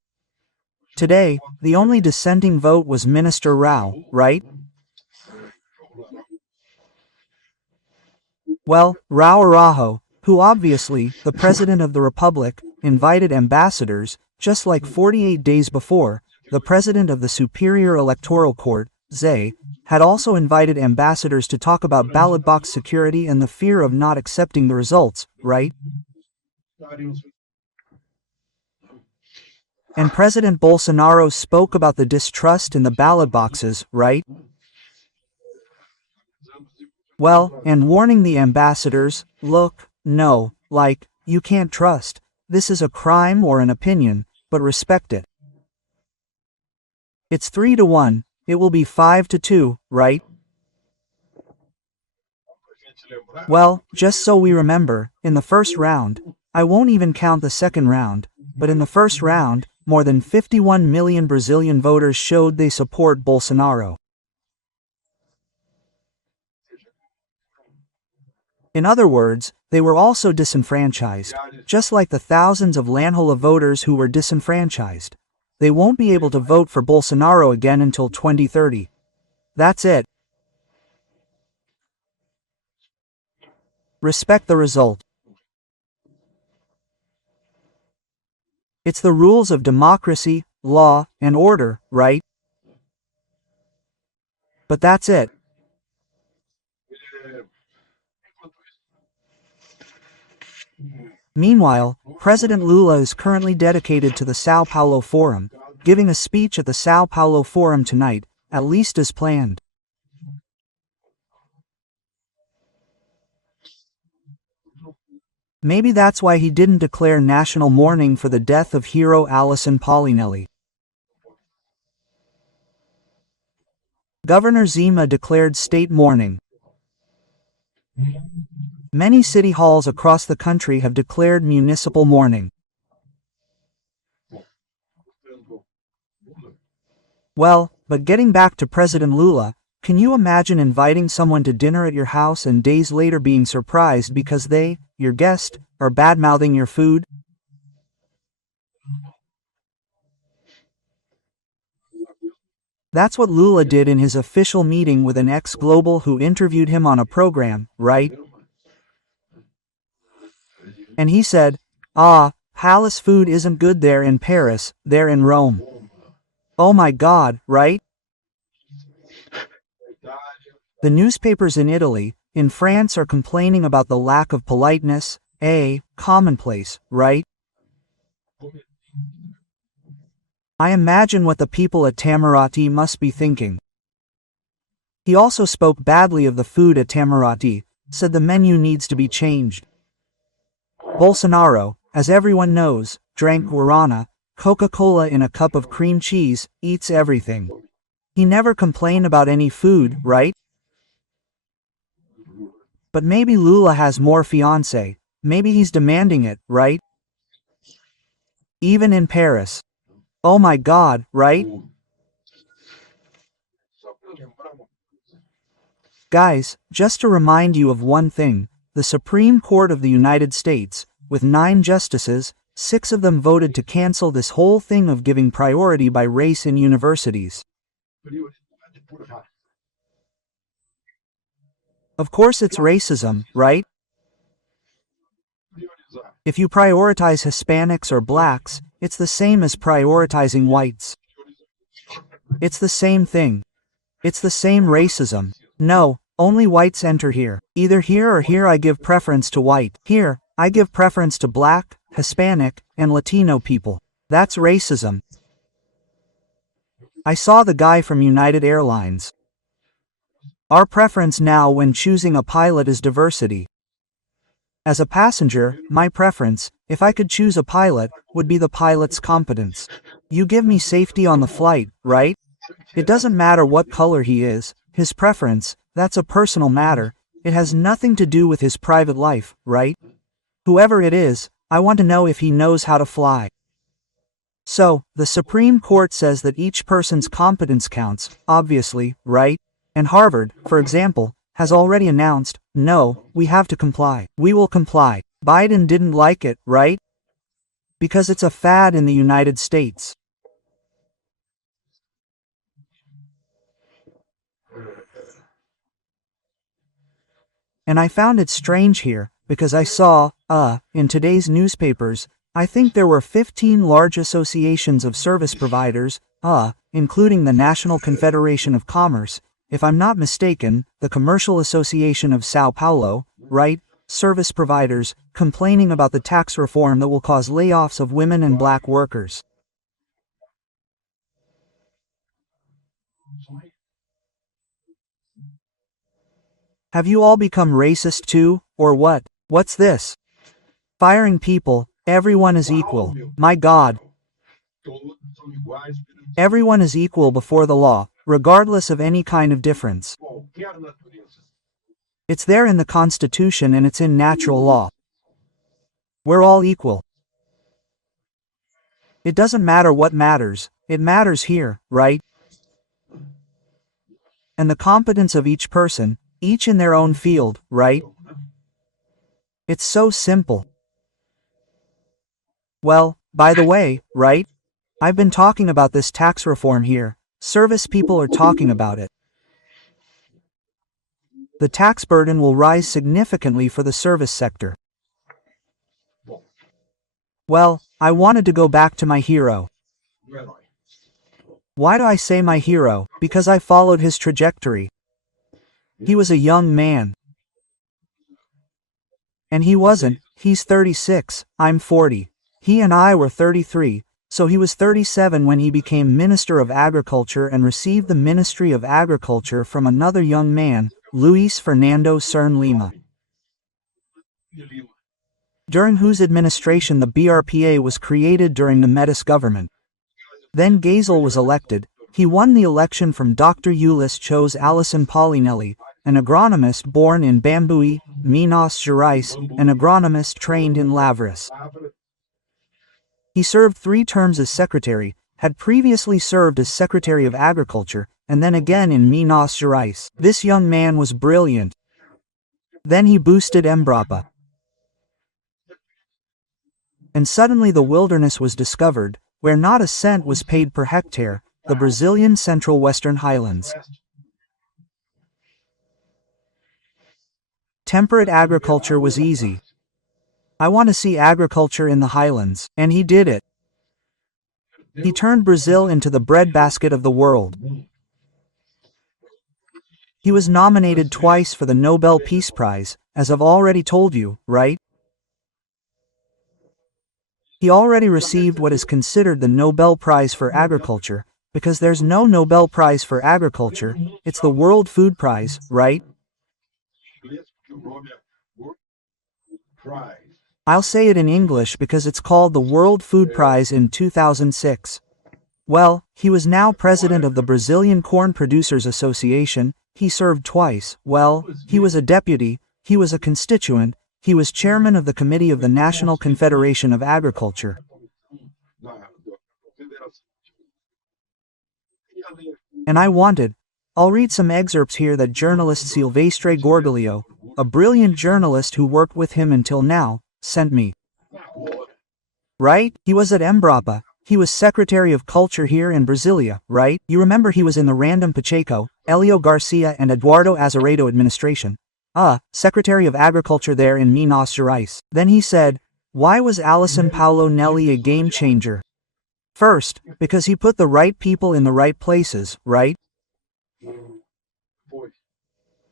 Today, the only dissenting vote was Minister Rao, right? Well, Rao Araujo, who obviously, the President of the Republic, invited ambassadors, just like 48 days before, the President of the Superior Electoral Court, ZE, had also invited ambassadors to talk about ballot box security and the fear of not accepting the results, right? And President Bolsonaro spoke about the distrust in the ballot boxes, right? Well, and warning the ambassadors, look, no, like, you can't trust, this is a crime or an opinion, but respect it. It's 3-1, it will be 5-2, right? Well, just so we remember, in the first round, I won't even count the second round, but in the first round, more than 51 million Brazilian voters showed they support Bolsonaro. In other words, they were also disenfranchised, just like the thousands of Lanhola voters who were disenfranchised. They won't be able to vote for Bolsonaro again until 2030. That's it. Respect the result. It's the rules of democracy, law, and order, right? But that's it. Meanwhile, President Lula is currently dedicated to the São Paulo Forum, giving a speech at the São Paulo Forum tonight, at least as planned. Maybe that's why he didn't declare national mourning for the death of hero Alison Paulinelli. Governor Zima declared state mourning. Many city halls across the country have declared municipal mourning. Well, but getting back to President Lula, can you imagine inviting someone to dinner at your house and days later being surprised because they, your guest, are bad-mouthing your food? That's what Lula did in his official meeting with an ex-global who interviewed him on a program, right? And he said, palace food isn't good there in Paris, they're in Rome. Oh my God, right? The newspapers in Italy, in France are complaining about the lack of politeness, commonplace, right? I imagine what the people at Tamarati must be thinking. He also spoke badly of the food at Tamarati, said the menu needs to be changed. Bolsonaro, as everyone knows, drank guarana, Coca-Cola in a cup of cream cheese, eats everything. He never complained about any food, right? But maybe Lula has more fiancé, maybe he's demanding it, right? Even in Paris. Oh my God, right? Guys, just to remind you of one thing, the Supreme Court of the United States, with 9 justices, 6 of them voted to cancel this whole thing of giving priority by race in universities. Of course it's racism, right? If you prioritize Hispanics or blacks, it's the same as prioritizing whites. It's the same thing. It's the same racism. No, only whites enter here. Either here or here I give preference to white. Here, I give preference to black, Hispanic, and Latino people. That's racism. I saw the guy from United Airlines. Our preference now when choosing a pilot is diversity. As a passenger, my preference, if I could choose a pilot, would be the pilot's competence. You give me safety on the flight, right? It doesn't matter what color he is, his preference, that's a personal matter, it has nothing to do with his private life, right? Whoever it is, I want to know if he knows how to fly. So, the Supreme Court says that each person's competence counts, obviously, right? And Harvard, for example, has already announced, no, we have to comply. We will comply. Biden didn't like it, right? Because it's a fad in the United States. And I found it strange here, because I saw, in today's newspapers, I think there were 15 large associations of service providers, including the National Confederation of Commerce, if I'm not mistaken, the Commercial Association of Sao Paulo, right, service providers, complaining about the tax reform that will cause layoffs of women and black workers. Have you all become racist too, or what? What's this? Firing people, everyone is equal. My God. Everyone is equal before the law, regardless of any kind of difference. It's there in the Constitution and it's in natural law. We're all equal. It doesn't matter what matters, it matters here, right? And the competence of each person, each in their own field, right? It's so simple. Well, by the way, right? I've been talking about this tax reform here. Service people are talking about it. The tax burden will rise significantly for the service sector. Well, I wanted to go back to my hero. Why do I say my hero? Because I followed his trajectory. He was a young man. And he wasn't, he's 36, I'm 40. He and I were 33, so he was 37 when he became Minister of Agriculture and received the Ministry of Agriculture from another young man, Luis Fernando Cern Lima. during whose administration the BRPA was created during the Metis government. Then Gazel was elected. He won the election from Dr. Ulyss chose Alison Paulinelli, an agronomist born in Bambui, Minas Gerais, an agronomist trained in Lavras. He served 3 terms as secretary, had previously served as Secretary of Agriculture, and then again in Minas Gerais. This young man was brilliant. Then he boosted Embrapa. And suddenly the wilderness was discovered, where not a cent was paid per hectare, the Brazilian Central Western Highlands. Temperate agriculture was easy. I want to see agriculture in the highlands, and he did it. He turned Brazil into the breadbasket of the world. He was nominated twice for the Nobel Peace Prize, as I've already told you, right? He already received what is considered the Nobel Prize for Agriculture, because there's no Nobel Prize for Agriculture, it's the World Food Prize, right? I'll say it in English because it's called the World Food Prize in 2006. Well, he was now president of the Brazilian Corn Producers Association. He served twice. Well, he was a deputy, he was a constituent, he was chairman of the Committee of the National Confederation of Agriculture. And I'll read some excerpts here that journalist Silvestre Gorgoglio, a brilliant journalist who worked with him until now, sent me. Right? He was at Embrapa. He was Secretary of Culture here in Brasilia, right? You remember he was in the Random Pacheco, Hélio Garcia and Eduardo Azeredo administration. Secretary of Agriculture there in Minas Gerais. Then he said, why was Alison Paulinelli a game changer? First, because he put the right people in the right places, right?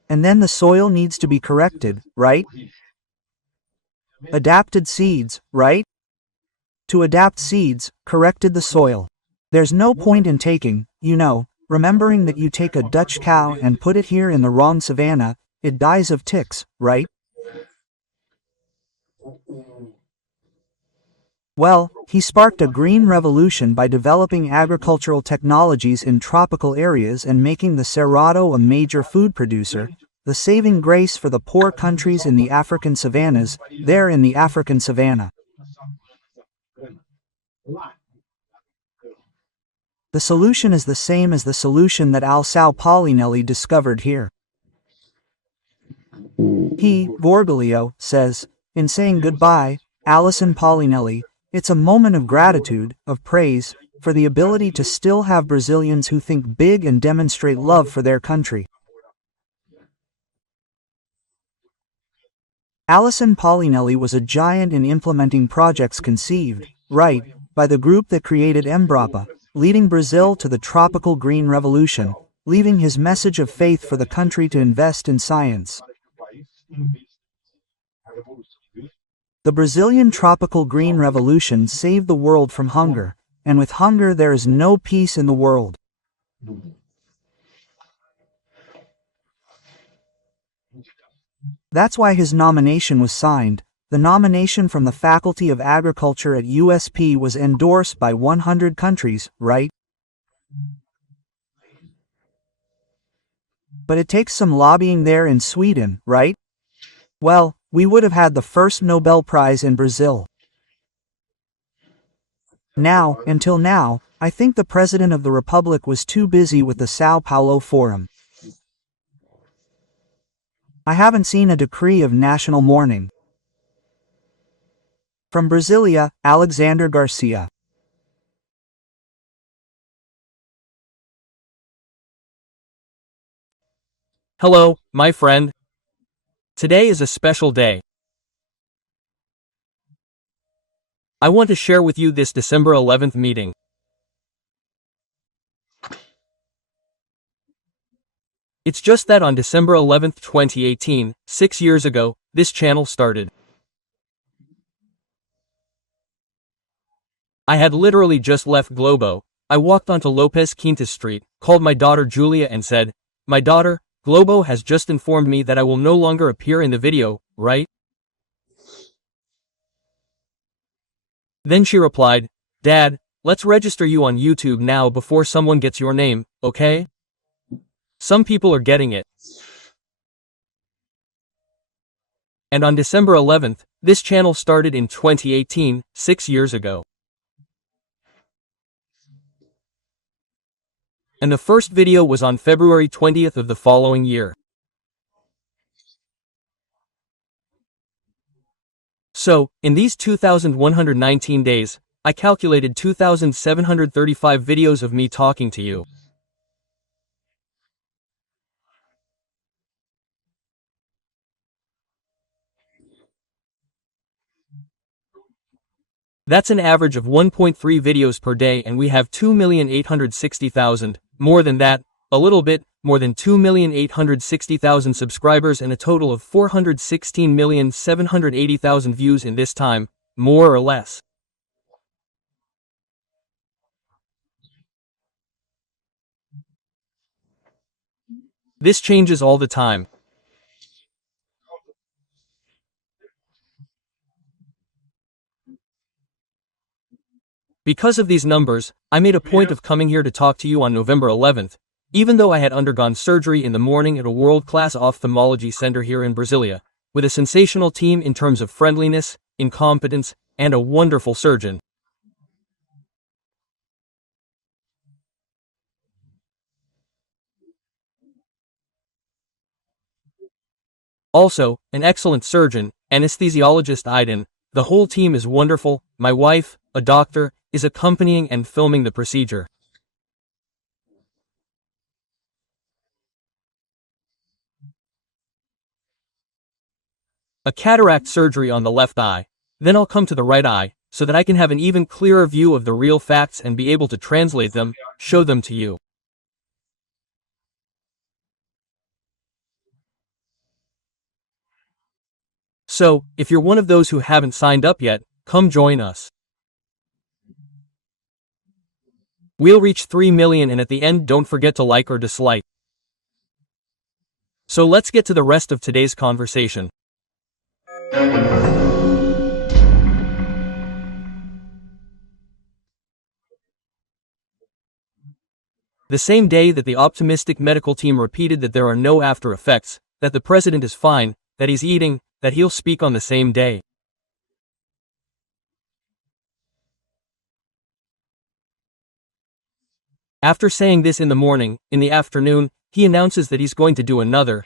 And then the soil needs to be corrected, right? Adapted seeds, right? To adapt seeds, corrected the soil. There's no point in taking, remembering that you take a Dutch cow and put it here in the wrong savanna, it dies of ticks, right? Well, he sparked a green revolution by developing agricultural technologies in tropical areas and making the Cerrado a major food producer, the saving grace for the poor countries in the African savannas, there in the African savanna. The solution is the same as the solution that Alção Paulinelli discovered here. He, Gorgoglio, says, in saying goodbye, Alison Paulinelli, it's a moment of gratitude, of praise, for the ability to still have Brazilians who think big and demonstrate love for their country. Alison Paulinelli was a giant in implementing projects conceived, right, by the group that created Embrapa, leading Brazil to the tropical green revolution, leaving his message of faith for the country to invest in science. The Brazilian tropical green revolution saved the world from hunger, and with hunger there is no peace in the world. That's why his nomination was signed. The nomination from the Faculty of Agriculture at USP was endorsed by 100 countries, right? But it takes some lobbying there in Sweden, right? Well, we would have had the first Nobel Prize in Brazil. Until now, I think the President of the Republic was too busy with the Sao Paulo Forum. I haven't seen a decree of national mourning. From Brasilia, Alexandre Garcia. Hello, my friend. Today is a special day. I want to share with you this December 11th meeting. It's just that on December 11th, 2018, 6 years ago, this channel started. I had literally just left Globo. I walked onto Lopez Quintas Street, called my daughter Julia and said, "My daughter, Globo has just informed me that I will no longer appear in the video, right?" Then she replied, "Dad, let's register you on YouTube now before someone gets your name, okay?" Some people are getting it. And on December 11th, this channel started in 2018, 6 years ago. And the first video was on February 20th of the following year. So, in these 2,119 days, I calculated 2,735 videos of me talking to you. That's an average of 1.3 videos per day, and we have 2,860,000, more than that, a little bit, more than 2,860,000 subscribers and a total of 416,780,000 views in this time, more or less. This changes all the time. Because of these numbers, I made a point of coming here to talk to you on November 11th, even though I had undergone surgery in the morning at a world-class ophthalmology center here in Brasilia, with a sensational team in terms of friendliness, incompetence, and a wonderful surgeon. Also, an excellent surgeon, anesthesiologist Aiden. The whole team is wonderful. My wife, a doctor, is accompanying and filming the procedure. A cataract surgery on the left eye. Then I'll come to the right eye, so that I can have an even clearer view of the real facts and be able to translate them, show them to you. So, if you're one of those who haven't signed up yet, come join us. We'll reach 3 million, and at the end don't forget to like or dislike. So let's get to the rest of today's conversation. The same day that the optimistic medical team repeated that there are no after effects, that the president is fine, that he's eating, that he'll speak on the same day. After saying this in the morning, in the afternoon, he announces that he's going to do another,